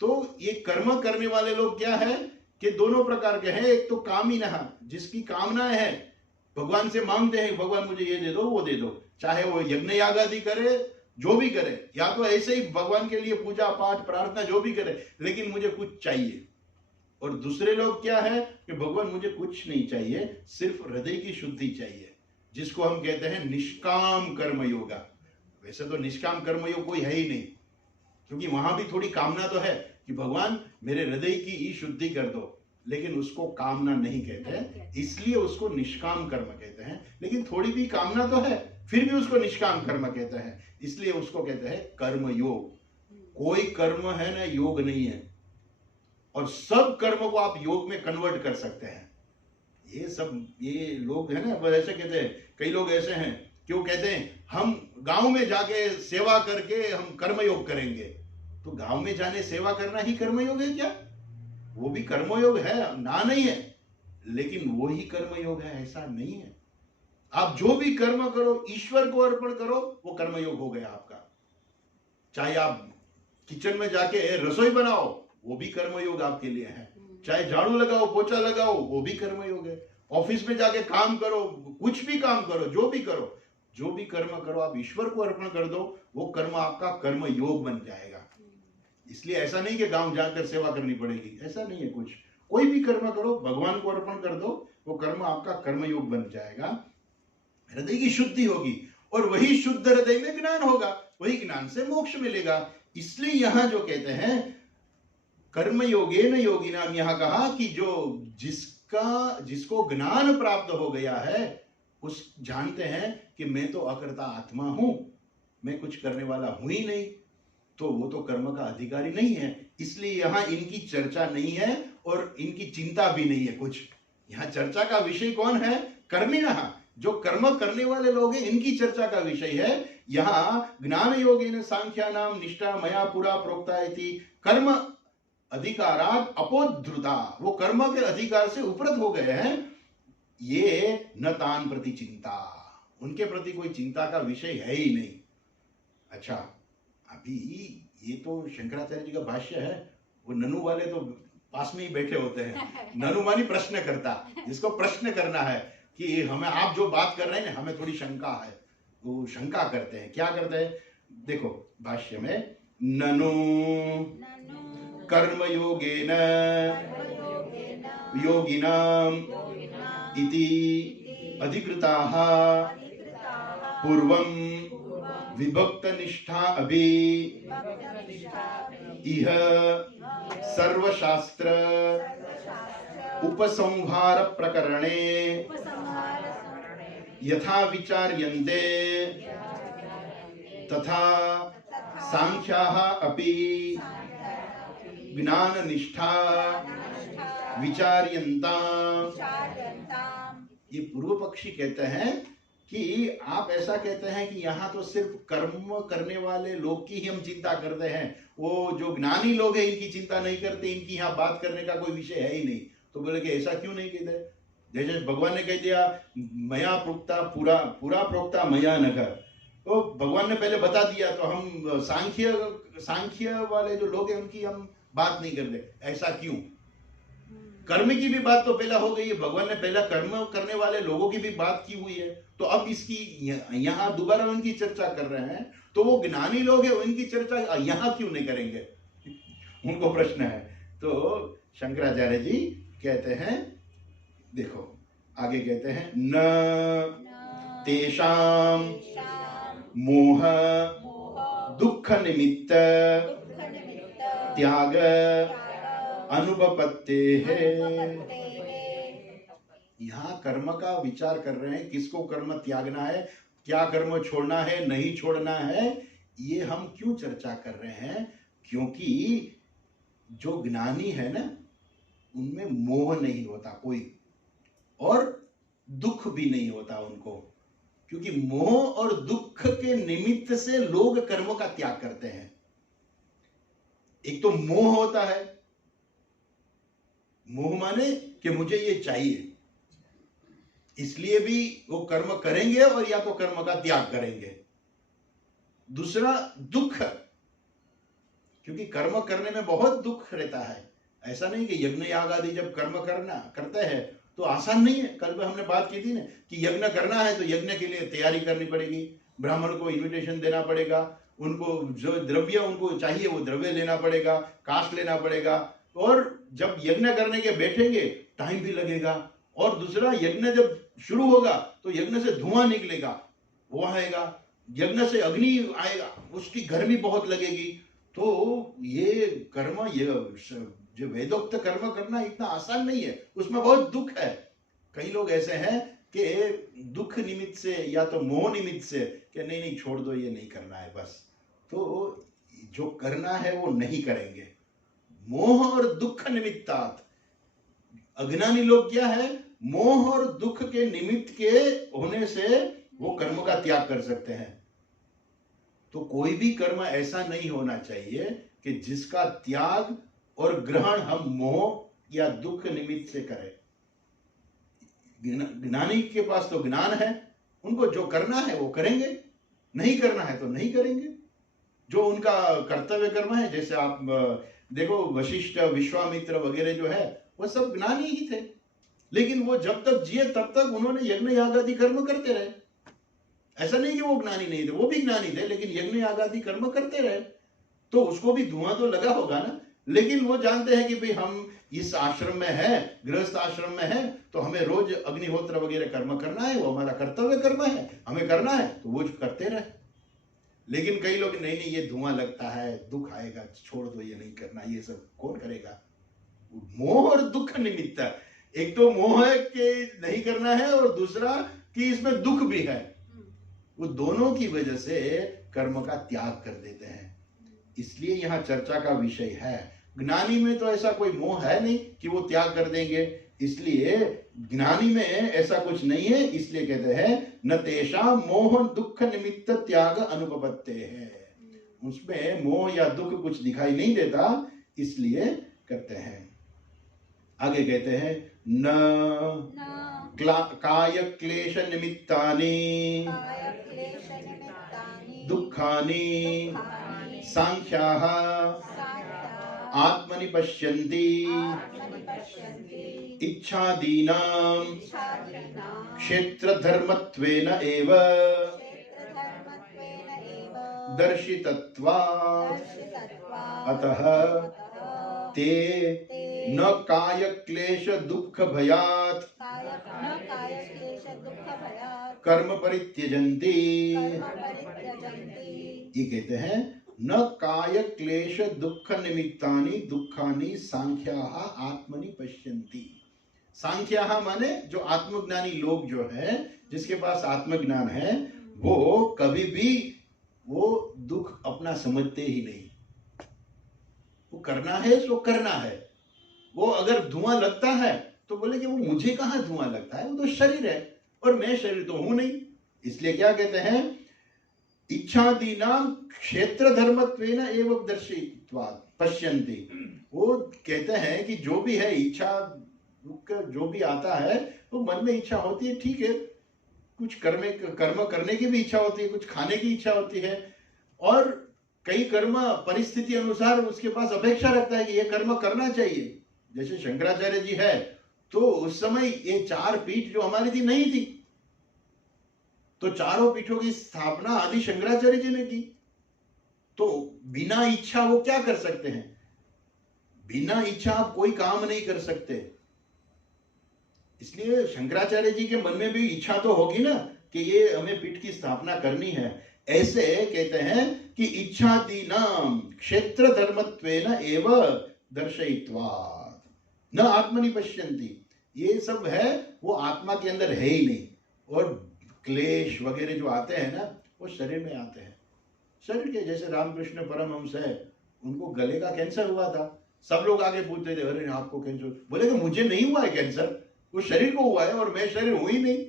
तो ये कर्म करने वाले लोग क्या है कि दोनों प्रकार के हैं। एक तो कामिनः, जिसकी कामनाएं है, भगवान से मांगते हैं भगवान मुझे ये दे दो, वो दे दो, चाहे वो यज्ञ याग आदि करे, जो भी करे, या तो ऐसे ही भगवान के लिए पूजा पाठ प्रार्थना जो भी करे, लेकिन मुझे कुछ चाहिए। और दूसरे लोग क्या है कि भगवान मुझे कुछ नहीं चाहिए, सिर्फ हृदय की शुद्धि चाहिए, जिसको हम कहते हैं निष्काम कर्म योगा। वैसे तो निष्काम कर्म योग कोई है ही नहीं, क्योंकि वहां भी थोड़ी कामना तो है कि भगवान मेरे हृदय की ही शुद्धि कर दो, लेकिन उसको कामना नहीं कहते हैं, इसलिए उसको निष्काम कर्म कहते हैं। लेकिन थोड़ी भी कामना तो है, फिर भी उसको निष्काम कर्म कहते हैं, इसलिए उसको कहते हैं कर्म योग। कोई कर्म है ना योग नहीं है, और सब कर्म को आप योग में कन्वर्ट कर सकते हैं। ये लोग है ना, ऐसे कहते हैं, कई लोग ऐसे हैं कि वो कहते हैं हम गांव में जाके सेवा करके हम कर्मयोग करेंगे। तो गांव में जाने सेवा करना ही कर्मयोग है क्या? वो भी कर्मयोग है ना, नहीं है, लेकिन वो ही कर्मयोग है ऐसा नहीं है। आप जो भी कर्म करो ईश्वर को अर्पण करो, वो कर्मयोग हो गया आपका। चाहे आप किचन में जाके रसोई बनाओ, वो भी कर्मयोग आपके लिए है। चाहे झाड़ू लगाओ, पोछा लगाओ, वो भी कर्मयोग है। ऑफिस में जाके काम करो, कुछ भी काम करो, जो भी करो, जो भी कर्म करो, आप ईश्वर को अर्पण कर दो, वो कर्म आपका कर्म योग बन जाएगा। इसलिए ऐसा नहीं कि गांव जाकर सेवा करनी पड़ेगी, ऐसा नहीं है कुछ। कोई भी कर्म करो, भगवान को अर्पण कर दो, वो कर्म आपका कर्म योग बन जाएगा। हृदय की शुद्धि होगी, और वही शुद्ध हृदय में ज्ञान होगा, वही ज्ञान से मोक्ष मिलेगा। इसलिए यहां जो कहते हैं कर्म योगेन योगिनाम, यहां कहा कि जो जिसको ज्ञान प्राप्त हो गया है, उस जानते हैं कि मैं तो अकर्ता आत्मा हूं, मैं कुछ करने वाला हूं ही नहीं, तो वो तो कर्म का अधिकारी नहीं है। इसलिए यहां इनकी चर्चा नहीं है और इनकी चिंता भी नहीं है कुछ। यहां चर्चा का विषय कौन है? कर्मिणः, जो कर्म करने वाले लोग हैं, इनकी चर्चा का विषय है। यहां ज्ञान योगेन सांख्यानाम निष्ठा मया पुरा प्रोक्ता इति कर्म अधिकारात अपोद्धृता, वो कर्म के अधिकार से उपरत हो गए हैं। ये न तान प्रति चिंता, उनके प्रति कोई चिंता का विषय है ही नहीं। अच्छा, अभी ये तो शंकराचार्य जी का भाष्य है, वो ननु वाले तो पास में ही बैठे होते हैं। ननु मानी प्रश्न करता, जिसको प्रश्न करना है कि हमें आप जो बात कर रहे हैं हमें थोड़ी शंका है, वो शंका करते हैं। क्या करते हैं? देखो भाष्य में, ननु कर्म योगेन योगिनाम इति अधिकृताः पूर्वं विभक्त निष्ठा अभि इह सर्वशास्त्र उपसंहार प्रकरणे यथा विचार्यन्ते तथा सांख्याः अपि ज्ञान निष्ठा विचार्यन्ताम्। ये पूर्व पक्षी कहते हैं कि आप ऐसा कहते हैं कि यहाँ तो सिर्फ कर्म करने वाले लोग की ही हम चिंता करते हैं, वो जो ज्ञानी लोग हैं इनकी चिंता नहीं करते, इनकी यहाँ बात करने का कोई विषय है ही नहीं। तो बोले कि ऐसा क्यों नहीं कहते? जैसे भगवान ने कह दिया मया प्रोक्ता पूरा पूरा प्रोक्ता मया नघ, तो भगवान ने पहले बता दिया, तो हम सांख्य वाले जो लोग हैं उनकी हम बात नहीं करते। ऐसा क्यों? कर्म की भी बात तो पहला हो गई है, भगवान ने पहला कर्म करने वाले लोगों की भी बात की हुई है, तो अब इसकी यहाँ दोबारा उनकी चर्चा कर रहे हैं, तो वो ज्ञानी लोग हैं उनकी चर्चा यहाँ क्यों नहीं करेंगे? उनको प्रश्न है। तो शंकराचार्य जी कहते हैं, देखो आगे कहते हैं, न तेषाम मोह दुख निमित्त त्याग अनुपपत्ते है। यहाँ कर्म का विचार कर रहे हैं, किसको कर्म त्यागना है, क्या कर्म छोड़ना है, नहीं छोड़ना है, ये हम क्यों चर्चा कर रहे हैं? क्योंकि जो ज्ञानी है ना, उनमें मोह नहीं होता कोई, और दुख भी नहीं होता उनको, क्योंकि मोह और दुख के निमित्त से लोग कर्मों का त्याग करते हैं। एक तो मोह होता है, मोह माने कि मुझे ये चाहिए, इसलिए भी वो कर्म करेंगे और या तो कर्म का त्याग करेंगे। दूसरा दुख, क्योंकि कर्म करने में बहुत दुख रहता है। ऐसा नहीं कि यज्ञ याग आदि जब कर्म करते हैं तो आसान नहीं है। कल हमने बात की थी ना कि यज्ञ करना है तो यज्ञ के लिए तैयारी करनी पड़ेगी, ब्राह्मण को इनविटेशन देना पड़ेगा, उनको जो द्रव्य उनको चाहिए वो द्रव्य लेना पड़ेगा, कास्ट लेना पड़ेगा, और जब यज्ञ करने के बैठेंगे टाइम भी लगेगा, और दूसरा यज्ञ जब शुरू होगा तो यज्ञ से धुआं निकलेगा, वो आएगा, यज्ञ से अग्नि आएगा, उसकी गर्मी बहुत लगेगी। तो ये कर्म, ये जो वेदोक्त कर्म करना इतना आसान नहीं है, उसमें बहुत दुख है। कई लोग ऐसे हैं कि दुख निमित्त से या तो मोह निमित्त से कि नहीं नहीं छोड़ दो, ये नहीं करना है बस, तो जो करना है वो नहीं करेंगे। मोह और दुख निमित्तात्। अज्ञानी लोग क्या है, मोह और दुख के निमित्त के होने से वो कर्म का त्याग कर सकते हैं। तो कोई भी कर्म ऐसा नहीं होना चाहिए कि जिसका त्याग और ग्रहण हम मोह या दुख निमित्त से करें। ज्ञानी के पास तो ज्ञान है, उनको जो करना है वो करेंगे, नहीं करना है तो नहीं करेंगे। जो उनका कर्तव्य कर्म है, जैसे आप देखो वशिष्ठ, विश्वामित्र वगैरह जो है वो सब ज्ञानी ही थे, लेकिन वो जब तक जिए तब तक उन्होंने यज्ञ याग आदि कर्म करते रहे। ऐसा नहीं कि वो ज्ञानी नहीं थे, वो भी ज्ञानी थे, लेकिन यज्ञ याग आदि कर्म करते रहे। तो उसको भी धुआं तो लगा होगा ना, लेकिन वो जानते हैं कि भाई हम इस आश्रम में है, गृहस्थ आश्रम में है, तो हमें रोज अग्निहोत्र वगैरह कर्म करना है, वो हमारा कर्तव्य कर्म है, हमें करना है, तो वो करते रहे। लेकिन कई लोग नहीं नहीं ये धुआं लगता है, दुख आएगा, छोड़ दो, ये नहीं करना, ये सब कौन करेगा? मोह और दुख निमित्त। एक तो मोह है कि नहीं करना है, और दूसरा कि इसमें दुख भी है, वो दोनों की वजह से कर्म का त्याग कर देते हैं। इसलिए यहाँ चर्चा का विषय है। ज्ञानी में तो ऐसा कोई मोह है नहीं कि वो त्याग कर देंगे, इसलिए ज्ञानी में ऐसा कुछ नहीं है, इसलिए कहते हैं न तेषां मोह दुख निमित्त त्याग अनुपपत्ते है। उसमें मोह या दुख कुछ दिखाई नहीं देता, इसलिए करते हैं। आगे कहते हैं न काय क्लेश निमित्तानि दुखानि सांख्याः आत्मनि पश्यन्ति इच्छादीनां क्षेत्रधर्मत्वेन एव दर्शितत्वात् अतः ते न काय क्लेश दुख भयात् कर्म परित्यजन्ति। ये कहते हैं न काय क्लेश दुख निमित्तानि दुखानि सांख्याः आत्मनि पश्यन्ति। सांख्याः माने जो आत्मज्ञानी लोग जो है, जिसके पास आत्मज्ञान है, वो कभी भी वो दुख अपना समझते ही नहीं। वो करना है सो करना है। वो अगर धुआं लगता है तो बोले कि वो मुझे कहाँ धुआं लगता है, वो तो शरीर है और मैं शरीर तो हूं नहीं। इसलिए क्या कहते हैं, इच्छादीनां क्षेत्र धर्मत्वेन एवं दर्शित्वात् पश्यन्ति। वो कहते हैं कि जो भी है इच्छा दुख जो भी आता है वो मन में इच्छा होती है, ठीक है, कुछ कर्म करने की भी इच्छा होती है, कुछ खाने की इच्छा होती है, और कई कर्म परिस्थिति अनुसार उसके पास अपेक्षा रखता है कि ये कर्म करना चाहिए। जैसे शंकराचार्य जी है, तो उस समय ये 4 पीठ जो हमारी थी नहीं थी, तो चारों पीठों की स्थापना आदि शंकराचार्य जी ने की। तो बिना इच्छा वो क्या कर सकते हैं? बिना इच्छा आप कोई काम नहीं कर सकते। इसलिए शंकराचार्य जी के मन में भी इच्छा तो होगी ना कि ये हमें पीठ की स्थापना करनी है। ऐसे कहते हैं कि इच्छादीनाम क्षेत्र धर्मत्वेन एव दर्शयित्वात् न आत्मनि पश्यन्ति। ये सब है वो आत्मा के अंदर है ही नहीं। और क्लेश वगैरह जो आते हैं ना, वो शरीर में आते हैं। शरीर के, जैसे रामकृष्ण परमहंस है, उनको गले का कैंसर हुआ था। सब लोग आगे पूछते थे, अरे आपको कैंसर? बोले कि मुझे नहीं हुआ है कैंसर, वो शरीर को हुआ है और मैं शरीर हूं ही नहीं।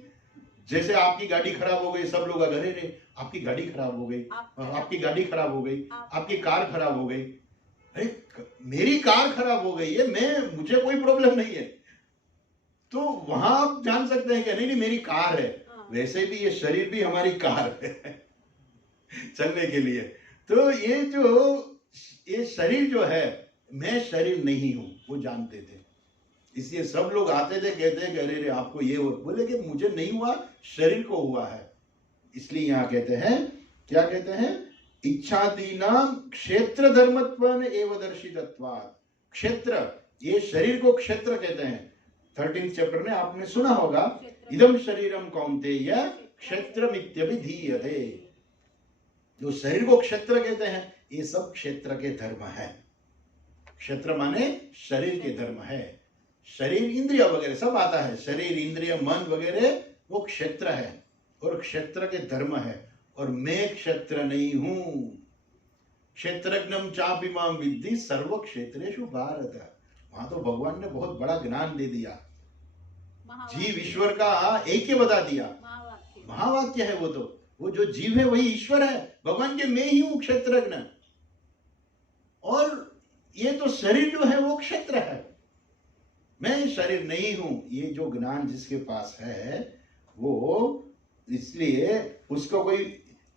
जैसे आपकी गाड़ी खराब हो गई, सब लोग अरे रे आपकी गाड़ी खराब हो गई, आपकी गाड़ी खराब हो गई, आपकी कार खराब हो गई। अरे मेरी कार खराब हो गई है, मुझे कोई प्रॉब्लम नहीं है। तो वहां आप जान सकते हैं कि नहीं नहीं मेरी कार है। वैसे भी ये शरीर भी हमारी कार है चलने के लिए। तो ये शरीर जो है, मैं शरीर नहीं हूं, वो जानते थे। इसलिए सब लोग आते थे, कहते हैं अरे आपको ये हो, बोले कि मुझे नहीं हुआ, शरीर को हुआ है। इसलिए यहां कहते हैं, क्या कहते हैं? इच्छादीनाम क्षेत्र धर्मत्वेन एव दर्शितत्वात्। क्षेत्र, ये शरीर को क्षेत्र कहते हैं। 13th चैप्टर में आपने सुना होगा, इदम शरीरम कौन्तेय क्षेत्रमित्यभिधीयते। जो शरीर को क्षेत्र कहते हैं, ये सब क्षेत्र के धर्म है। क्षेत्र माने शरीर के धर्म है। शरीर इंद्रिय वगैरह सब आता है, शरीर इंद्रिय मन वगैरह वो क्षेत्र है और क्षेत्र के धर्म है। और मैं क्षेत्र नहीं हूं। क्षेत्रज्ञम चापिमाम विद्धि सर्व क्षेत्रेषु भारत। वहां तो भगवान ने बहुत बड़ा ज्ञान दे दिया, जीव ईश्वर का ऐक्य बता दिया। महावाक्य है वो। तो वो जो जीव है वही ईश्वर है। भगवान के मैं ही हूं क्षेत्रज्ञ, और ये तो शरीर जो है वो क्षेत्र है, मैं शरीर नहीं हूं। ये जो ज्ञान जिसके पास है वो, इसलिए उसको कोई,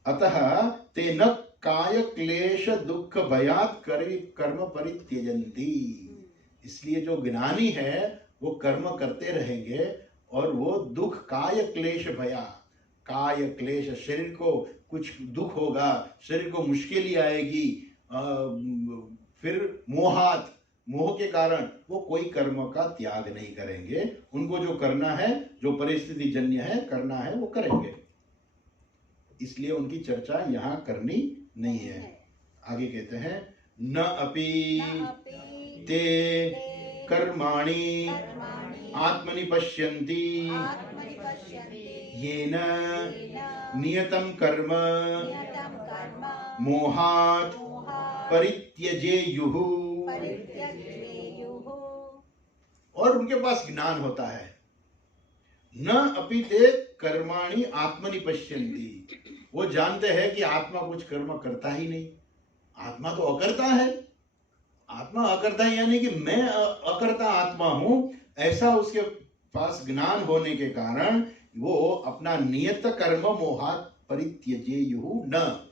अतः ते न काय क्लेश दुख भयात कर्म परित्यजन्ति। इसलिए जो ज्ञानी है वो कर्म करते रहेंगे, और वो दुख, काय क्लेश भया, काय क्लेश, शरीर को कुछ दुख होगा, शरीर को मुश्किल आएगी, फिर मोहात, मोह के कारण वो कोई कर्म का त्याग नहीं करेंगे। उनको जो करना है, जो परिस्थिति जन्य है करना है, वो करेंगे। इसलिए उनकी चर्चा यहाँ करनी नहीं है। आगे कहते हैं, न अपि ते कर्माणि आत्मनि पश्यन्ति येन नियतं कर्म मोहात् परित्यजेयुः। और उनके पास ज्ञान होता है। न अपि ते कर्माणि आत्मनि पश्यन्ति। वो जानते हैं कि आत्मा कुछ कर्म करता ही नहीं, आत्मा तो अकर्ता है। आत्मा अकर्ता है यानी कि मैं अकर्ता आत्मा हूं, ऐसा उसके पास ज्ञान होने के कारण वो अपना नियत कर्म मोहात् परित्यजेयुः न,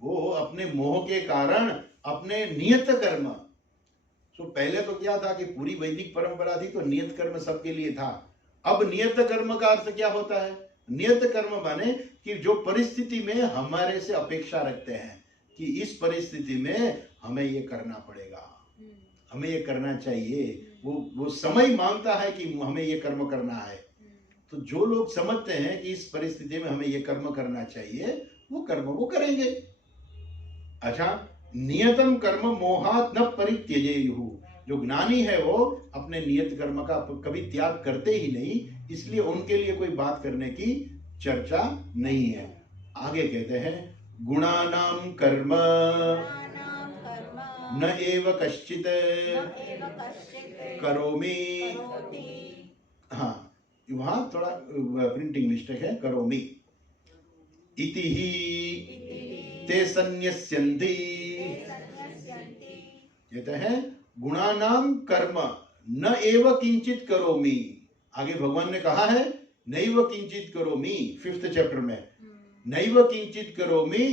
वो अपने मोह के कारण अपने नियत कर्म। तो पहले तो क्या था कि पूरी वैदिक परंपरा थी तो नियत कर्म सबके लिए था। अब नियत कर्म का अर्थ क्या होता है? नियत कर्म माने कि जो परिस्थिति में हमारे से अपेक्षा रखते हैं कि इस परिस्थिति में हमें ये करना पड़ेगा, हमें ये करना चाहिए, वो समय मांगता है कि हमें ये कर्म करना है। तो जो लोग समझते हैं कि इस परिस्थिति में हमें ये कर्म करना चाहिए, वो कर्म वो करेंगे। अच्छा, नियतम कर्म मोहात् न परित्यजेयुः। जो ज्ञानी है वो अपने नियत कर्म का कभी त्याग करते ही नहीं, इसलिए उनके लिए कोई बात करने की चर्चा नहीं है। आगे कहते हैं, गुणानाम कर्म न एव कश्चित् करोमि। हाँ, वहां थोड़ा प्रिंटिंग मिस्टेक है, करोमि इति ही ते संन्यस्यन्ति। कहते हैं गुणानाम कर्म न एव किंचित करोमि। आगे भगवान ने कहा है नैव किंचित करोमि, 5th चैप्टर में नैव किंचित करोमि,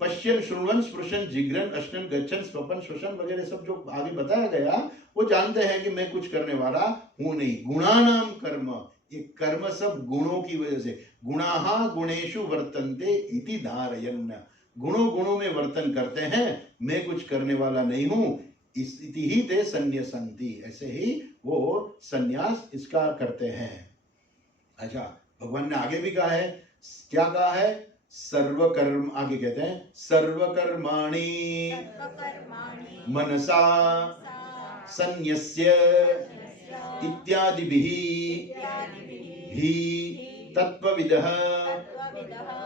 पश्यन श्रवण स्पृशन जिग्रन अश्नन गच्छन स्वपन श्वसन वगैरह सब जो आगे बताया गया, वो जानते हैं कि मैं कुछ करने वाला हूं नहीं। गुणानाम कर्म, ये कर्म सब गुणों की वजह से, गुणाहा गुणेषु वर्तन्ते इति धारयन्, गुणों में वर्तन करते हैं, मैं कुछ करने वाला नहीं हूं, इति ही ते संन्यसन्ति, ऐसे ही वो संन्यास इसका करते हैं। अच्छा, भगवान ने आगे भी कहा है, क्या कहा है? सर्वकर्म, आगे कहते हैं सर्वकर्माणि मनसा संन्यस्य इत्यादिभिः हि तत्त्वविदः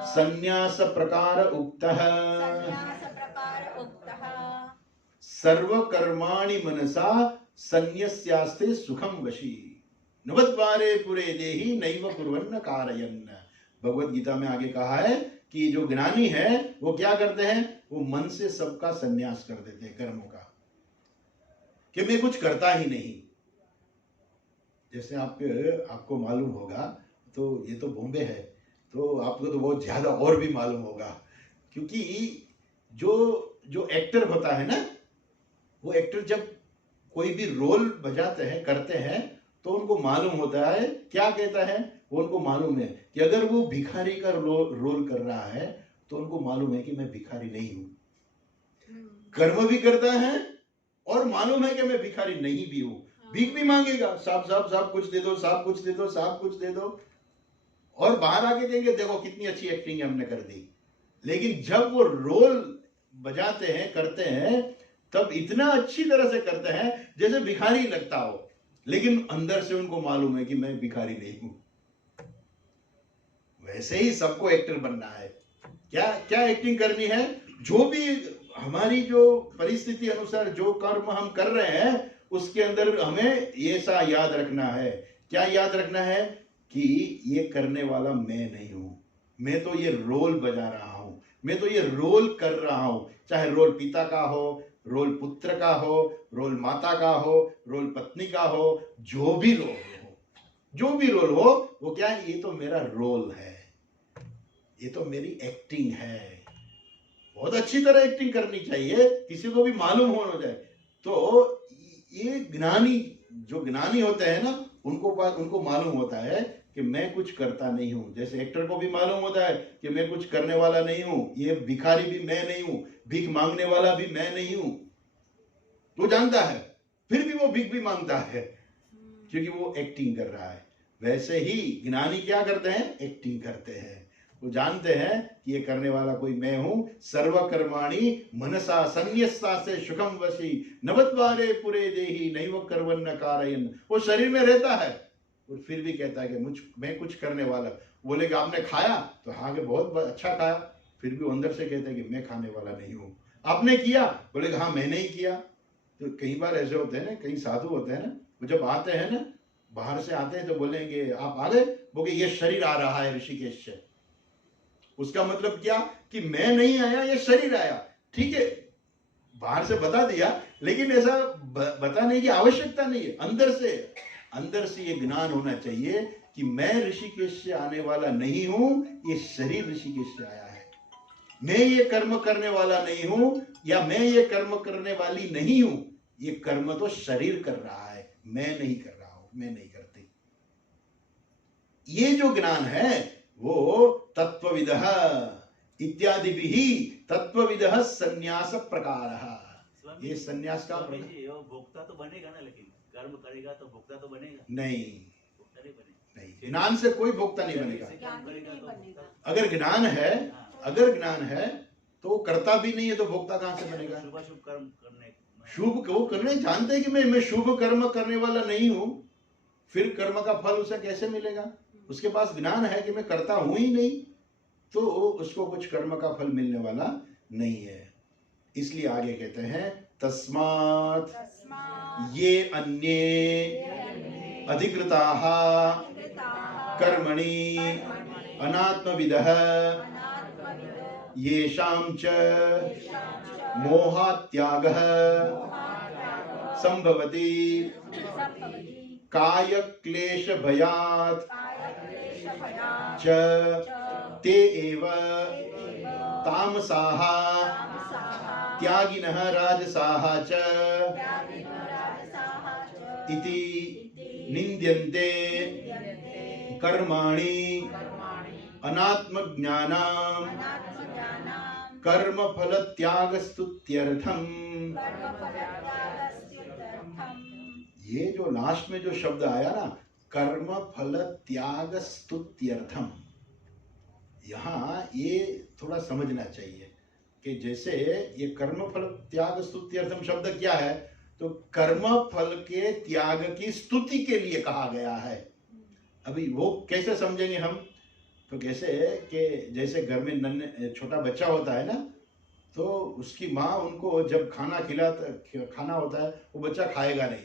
संन्यास प्रकार उक्तः। सर्वकर्माणि मनसा संन्यस्यास्ते सुखम वशी नवद्वारे पुरे देहि नैव कुर्वन्न कारयन्। भगवत गीता में आगे कहा है कि जो ज्ञानी है वो क्या करते हैं? वो मन से सबका संन्यास कर देते हैं कर्मों का, कि मैं कुछ करता ही नहीं। जैसे आपको मालूम होगा, तो ये तो बॉम्बे है, तो आपको तो बहुत ज्यादा और भी मालूम होगा, क्योंकि जो एक्टर होता है ना, वो एक्टर जब कोई भी रोल बजाते हैं, करते हैं, तो उनको मालूम होता है, क्या कहता है वो, उनको मालूम है कि अगर वो भिखारी का रोल कर रहा है तो उनको मालूम है कि मैं भिखारी नहीं हूं। कर्म भी करता है और मालूम है कि मैं भिखारी नहीं भी हूं। भीख भी मांगेगा, साहब कुछ दे दो, साहब कुछ दे दो, साहब कुछ दे दो, और बाहर आके कहेंगे देखो कितनी अच्छी एक्टिंग हमने कर दी। लेकिन जब वो रोल बजाते हैं, करते हैं, तब इतना अच्छी तरह से करते हैं जैसे भिखारी लगता हो, लेकिन अंदर से उनको मालूम है कि मैं भिखारी नहीं हूं। वैसे ही सबको एक्टर बनना है। क्या एक्टिंग करनी है? जो भी हमारी जो परिस्थिति अनुसार जो कर्म हम कर रहे हैं, उसके अंदर हमें ये सा याद रखना है। क्या याद रखना है? कि ये करने वाला मैं नहीं हूं, मैं तो ये रोल बजा रहा हूं, मैं तो ये रोल कर रहा हूं। चाहे रोल पिता का हो, रोल पुत्र का हो, रोल माता का हो, रोल पत्नी का हो, जो भी रोल हो, वो क्या है? ये तो मेरा रोल है, ये तो मेरी एक्टिंग है। बहुत अच्छी तरह एक्टिंग करनी चाहिए, किसी को भी मालूम होना चाहिए। तो ये जो ज्ञानी होते हैं ना, उनको मालूम होता है कि मैं कुछ करता नहीं हूं। जैसे एक्टर को भी मालूम होता है कि मैं कुछ करने वाला नहीं हूं, ये भिखारी भी मैं नहीं हूं, भीख मांगने वाला भी मैं नहीं हूं। तो जानता है, फिर भी वो भीख भी मांगता है, क्योंकि वो एक्टिंग कर रहा है। वैसे ही ज्ञानी क्या करते हैं? एक्टिंग करते हैं। वो जानते हैं कि ये करने वाला कोई मैं हूं। सर्वकर्माणि मनसा संन्यस्ता से सुखम वशी नवद्वारे पुरे देहि नैव कर्वन्न कारयन्। वो शरीर में रहता है और फिर भी कहता है कि मैं कुछ करने वाला। बोले कि आपने खाया तो हाँ कि बहुत अच्छा खाया, फिर भी अंदर से कहता है कि मैं खाने वाला नहीं हूं। आपने किया? बोले कि हाँ मैंने ही किया। तो कई बार ऐसे होते हैं ना, कई साधु होते हैं ना, वो जब आते हैं ना, बाहर से आते हैं तो बोलेंगे आप आ गए, बोले ये शरीर आ रहा है ऋषिकेश से। उसका मतलब क्या? कि मैं नहीं आया, ये शरीर आया। ठीक है, बाहर से बता दिया, लेकिन ऐसा बताने की आवश्यकता नहीं है। अंदर से ये ज्ञान होना चाहिए कि मैं ऋषिकेश से आने वाला नहीं हूं, ये शरीर ऋषिकेश से आया है। मैं ये कर्म करने वाला नहीं हूं, या मैं ये कर्म करने वाली नहीं हूं। ये कर्म तो शरीर कर रहा है, मैं नहीं कर रहा हूं, मैं नहीं करती। ये जो ज्ञान है वो तत्वविदः इत्यादिभिः तत्वविदः संन्यास प्रकारः। ये संन्यास का भोक्ता तो बनेगा ना, लेकिन कर्म करेगा तो भोक्ता तो बनेगा नहीं, ज्ञान से कोई भोक्ता नहीं बनेगा। अगर ज्ञान है तो कर्ता भी नहीं है, तो भोक्ता कहां से बनेगा? शुभ कर्म करने, शुभ वो करने जानते हैं कि मैं शुभ कर्म करने वाला नहीं हूं, फिर कर्म का फल उसे कैसे मिलेगा? उसके पास ज्ञान है कि मैं करता हूं ही नहीं, तो उसको कुछ कर्म का फल मिलने वाला नहीं है। इसलिए आगे कहते हैं तस्मात् ये अन्ये अधिकृताः कर्मणि अनात्मविदः येषां च मोहात्यागः संभवति काय क्लेश भयात् च ते एव तामसाः त्यागिनः राजसाः च इति निन्द्यन्ते कर्माणि अनात्मज्ञानां कर्मफल त्याग स्तुत्यर्थम। ये जो लास्ट में जो शब्द आया ना, कर्म फल त्याग स्तुत्यर्थम, यहाँ ये थोड़ा समझना चाहिए कि जैसे ये कर्म फल त्याग स्तुत्यर्थम शब्द क्या है, तो कर्म फल के त्याग की स्तुति के लिए कहा गया है। अभी वो कैसे समझेंगे हम, तो कैसे कि जैसे घर में नन्हे छोटा बच्चा होता है ना, तो उसकी माँ उनको जब खाना होता है, वो बच्चा खाएगा नहीं,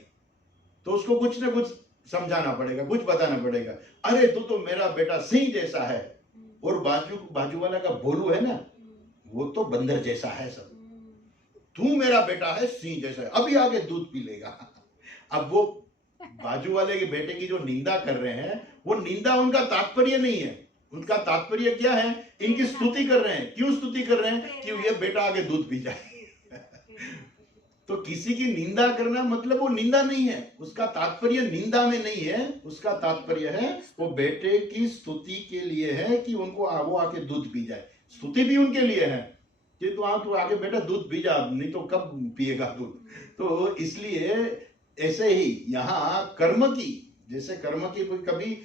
तो उसको कुछ ना कुछ समझाना पड़ेगा, कुछ बताना पड़ेगा। अरे तू तो मेरा बेटा सिंह जैसा है, और बाजू वाला का भोलू है ना, वो तो बंदर जैसा है सब। तू मेरा बेटा है सिंह जैसा है, अभी आगे दूध पी लेगा। अब वो बाजू वाले के बेटे की जो निंदा कर रहे हैं, वो निंदा उनका तात्पर्य नहीं है। उनका तात्पर्य क्या है, इनकी स्तुति कर रहे हैं। क्यों स्तुति कर रहे हैं, कि ये बेटा आगे दूध पी जाए। तो किसी की निंदा करना मतलब वो निंदा नहीं है, उसका तात्पर्य निंदा में नहीं है, उसका तात्पर्य है वो बेटे की स्तुति के लिए है कि उनको वो आके दूध पी जाए। स्तुति भी उनके लिए है कि तू आगे बेटा दूध पी जा, नहीं तो कब पिएगा दूध। तो इसलिए ऐसे ही यहाँ कर्म की, जैसे कर्म की कभी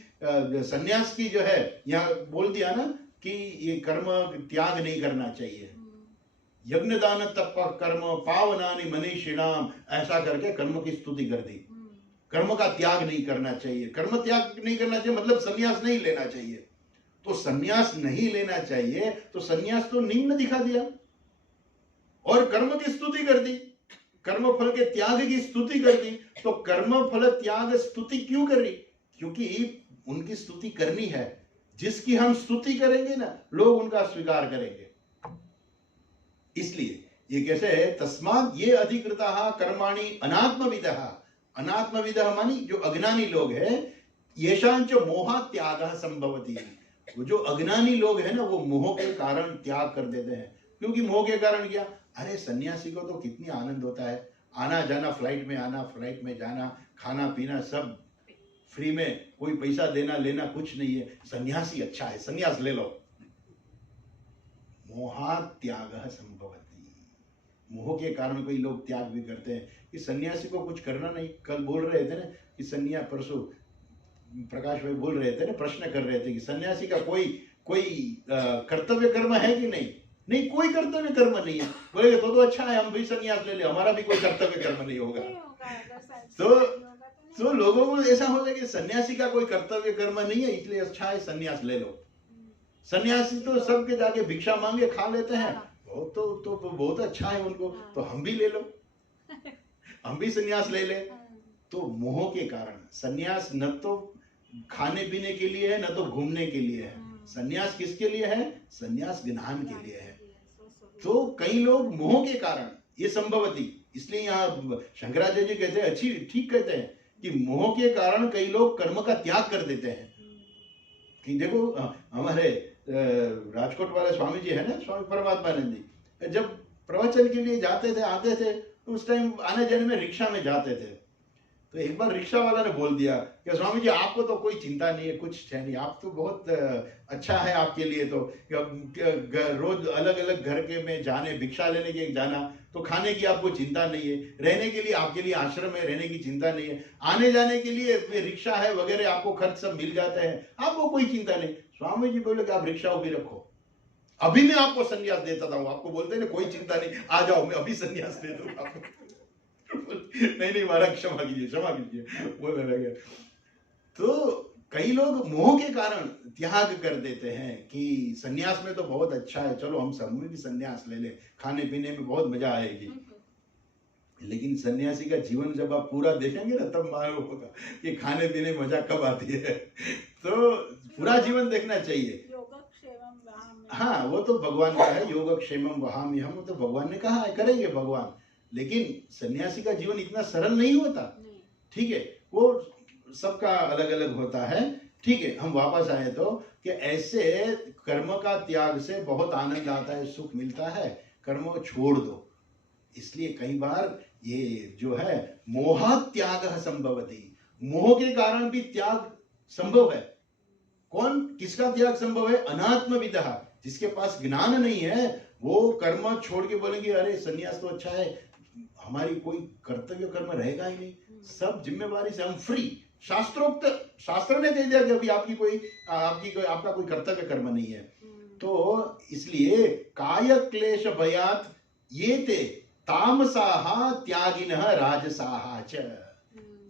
सन्यास की जो है, यहाँ बोल दिया ना कि ये कर्म त्याग नहीं करना चाहिए। यज्ञ दान तप कर्म पावनानि मनीषिणाम, ऐसा करके कर्म की स्तुति कर दी। कर्म का त्याग नहीं करना चाहिए, कर्म त्याग नहीं करना चाहिए मतलब सन्यास नहीं लेना चाहिए। तो सन्यास नहीं लेना चाहिए, तो सन्यास तो निम्न दिखा दिया और कर्म की स्तुति कर दी, कर्म फल के त्याग की स्तुति कर दी। तो कर्म फल त्याग स्तुति क्यों करी, क्योंकि उनकी स्तुति करनी है। जिसकी हम स्तुति करेंगे ना, लोग उनका स्वीकार करेंगे। इसलिए ये कैसे है, तस्मात् ये अधिकृताः कर्माणि अनात्मविदः। अनात्मविदः मानी जो अज्ञानी लोग हैं, येषांच मोह त्यागः संभवति। वो जो अज्ञानी लोग हैं ना, वो मोह के कारण त्याग कर देते हैं। क्योंकि मोह के कारण क्या, अरे सन्यासी को तो कितनी आनंद होता है, आना जाना, फ्लाइट में आना, फ्लाइट में जाना, खाना पीना सब फ्री में, कोई पैसा देना लेना कुछ नहीं है। सन्यासी अच्छा है, सन्यास ले लो। मोहात् त्यागः संभवति। मोह के कारण कोई लोग त्याग भी करते हैं कि सन्यासी को कुछ करना नहीं। कल बोल रहे थे ना कि परसों प्रकाश भाई बोल रहे थे ना, प्रश्न कर रहे थे कि सन्यासी का कोई कर्तव्य कर्म है कि नहीं। नहीं, कोई कर्तव्य कर्म नहीं है। बोलेगे तो अच्छा है, हम भी सन्यास ले ले, हमारा भी कोई कर्तव्य कर्म नहीं होगा। तो लोगों को ऐसा होता है कि सन्यासी का कोई कर्तव्य कर्म नहीं है, इसलिए अच्छा है सन्यास ले लो। सन्यासी तो सबके जाके भिक्षा मांगे खा लेते हैं, वो तो बहुत अच्छा है उनको, तो हम भी ले लो, हम भी सन्यास ले ले। तो मोह के कारण सन्यास न तो खाने पीने के लिए है, न तो घूमने के लिए है। सन्यास किसके लिए है, सन्यास ज्ञान के लिए है। तो कई लोग मोह के कारण ये संभवती, इसलिए यहाँ शंकराचार्य जी कहते हैं, अच्छी ठीक कहते हैं कि मोह के कारण कई लोग कर्म का त्याग कर देते हैं। कि देखो हमारे राजकोट वाले स्वामी जी है ना, स्वामी परमात्मानंद जी, जब प्रवचन के लिए जाते थे, आते थे, तो उस टाइम आने जाने में रिक्शा में जाते थे। तो एक बार रिक्शा वाला ने बोल दिया कि स्वामी जी आपको तो कोई चिंता नहीं है, कुछ है नहीं, आप तो बहुत अच्छा है आपके लिए। तो रोज अलग अलग घर के में जाने, भिक्षा लेने के जाना, तो खाने की आपको चिंता नहीं है, रहने के लिए आपके लिए आश्रम में रहने की चिंता नहीं है, आने जाने के लिए रिक्शा है वगैरह आपको खर्च सब मिल जाते हैं, आपको कोई चिंता नहीं। स्वामी जी बोले कि आप रिक्शा भी रखो, अभी मैं आपको सन्यास देता था। आपको बोलते हैं ना कोई चिंता नहीं, आ जाओ मैं अभी सन्यास दे दूंगा आपको। नहीं महाराज क्षमा कीजिए बोलने लगे। तो कई लोग मोह के कारण त्याग कर देते हैं कि सन्यास में तो बहुत अच्छा है, चलो हम सब में भी सन्यास ले ले, खाने पीने में बहुत मजा आएगी। लेकिन सन्यासी का जीवन जब आप पूरा देखेंगे ना, तब मालूम होगा कि खाने पीने में मजा कब आती है। तो पूरा जीवन देखना चाहिए। हाँ, वो तो भगवान का है, योगक्षेमम वहाम्यहम्, वो तो भगवान ने कहा है, करेंगे भगवान। लेकिन सन्यासी का जीवन इतना सरल नहीं होता। नहीं। ठीक है, वो सबका अलग अलग होता है। ठीक है, हम वापस आए तो कि ऐसे कर्म का त्याग से बहुत आनंद आता है, सुख मिलता है, कर्म को छोड़ दो। इसलिए कई बार ये जो है मोह त्याग संभवती, मोह के कारण भी त्याग संभव है। कौन, किसका त्याग संभव है? अनात्मविदः, जिसके पास ज्ञान नहीं है वो कर्म छोड़ के बोलेंगे अरे सन्यास तो अच्छा है, हमारी कोई कर्तव्य कर्म रहेगा ही नहीं, सब जिम्मेवारी से हम फ्री। शास्त्रोक्त, शास्त्र ने कह दिया कि अभी आपका कोई कर्तव्य कर्म नहीं है। तो इसलिए काय क्लेश भयात ये ते तामसाहा त्यागिनः राजसाहा च।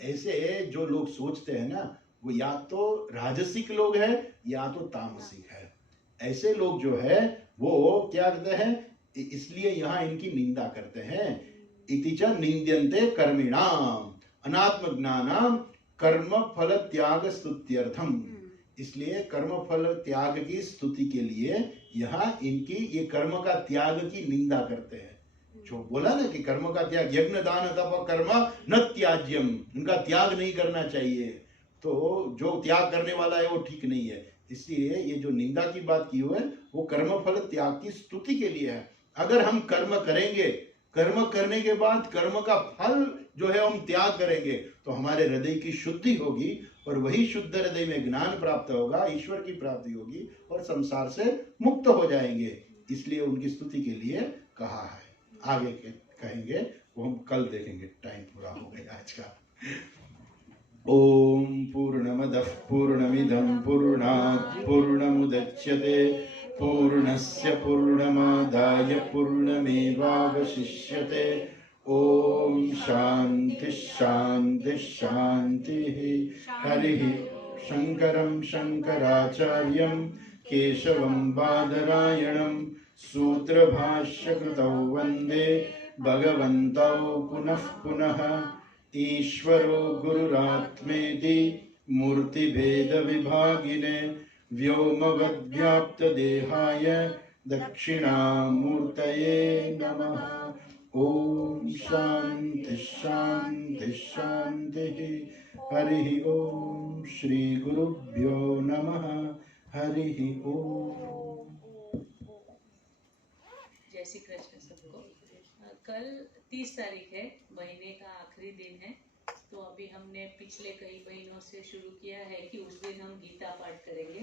ऐसे जो लोग सोचते हैं ना वो या तो राजसिक लोग हैं या तो तामसिक है। ऐसे लोग जो है वो क्या कहते हैं, इसलिए यहाँ इनकी निंदा करते हैं। इति च निंद्यन्ते कर्मिणाम अनात्म ज्ञानाम कर्म फल त्याग स्तुत्यर्थम। इसलिए कर्म फल त्याग की स्तुति के लिए यहाँ इनकी ये कर्म का त्याग की निंदा करते हैं। जो बोला ना कि कर्म का त्याग, यज्ञ दान तप कर्म न त्याज्यम, उनका त्याग नहीं करना चाहिए। तो जो त्याग करने वाला है वो ठीक नहीं है। इसलिए ये जो निंदा की बात की हुई है वो कर्म फल त्याग की स्तुति के लिए है। अगर हम कर्म करेंगे, कर्म करने के बाद कर्म का फल जो है हम त्याग करेंगे तो हमारे हृदय की शुद्धि होगी और वही शुद्ध हृदय में ज्ञान प्राप्त होगा, ईश्वर की प्राप्ति होगी और संसार से मुक्त हो जाएंगे। इसलिए उनकी स्तुति के लिए कहा है। आगे के कहेंगे वो हम कल देखेंगे, टाइम पूरा हो गया आज का। ओम पूर्णमदः पूर्णमिदं पूर्णात् पूर्णमुदच्यते पूर्णस्य पूर्णमादाय पूर्णमेवावशिष्यते। ओम शांति शांति शांतिः। हरिः शंकरं शंकराचार्यं केशवं बादरायणं सूत्रभाष्यकृतौ वन्दे भगवन्तौ पुनः पुनः। ईश्वरो गुरुरात्मेति मूर्तिभेदविभागिने व्योमवद्व्याप्तदेहाय दक्षिणामूर्तये नमः। ओम शांति शांति शांतिः। हरिः ओम श्री गुरुभ्यो नमः। हरिः ओम। जय श्री कृष्ण सबको। कल 30 तारीख है, महीने का आखिरी दिन है। तो अभी हमने पिछले कई महीनों से शुरू किया है कि उस दिन हम गीता पाठ करेंगे।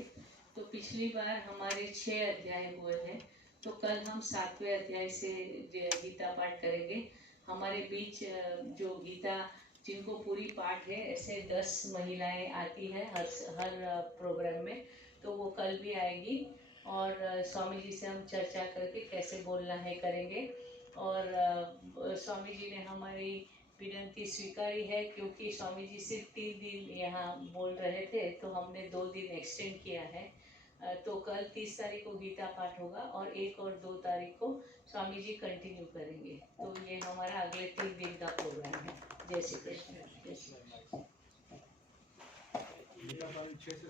तो पिछली बार हमारे 6 अध्याय हुए हैं, तो कल हम 7वें अध्याय से गीता पाठ करेंगे। हमारे बीच जो गीता जिनको पूरी पाठ है ऐसे 10 महिलाएं आती हैं हर प्रोग्राम में, तो वो कल भी आएगी और स्वामी जी से हम चर्चा करके कैसे बोलना है करेंगे। और स्वामी जी ने हमारी विनती स्वीकारी है, क्योंकि स्वामी जी सिर्फ 3 दिन यहाँ बोल रहे थे तो हमने 2 दिन एक्सटेंड किया है। तो कल 30 तारीख को गीता पाठ होगा और 1 और 2 तारीख को स्वामी जी कंटिन्यू करेंगे। तो ये हमारा अगले 3 दिन का प्रोग्राम है। जय श्री कृष्ण। जय श्री कृष्ण।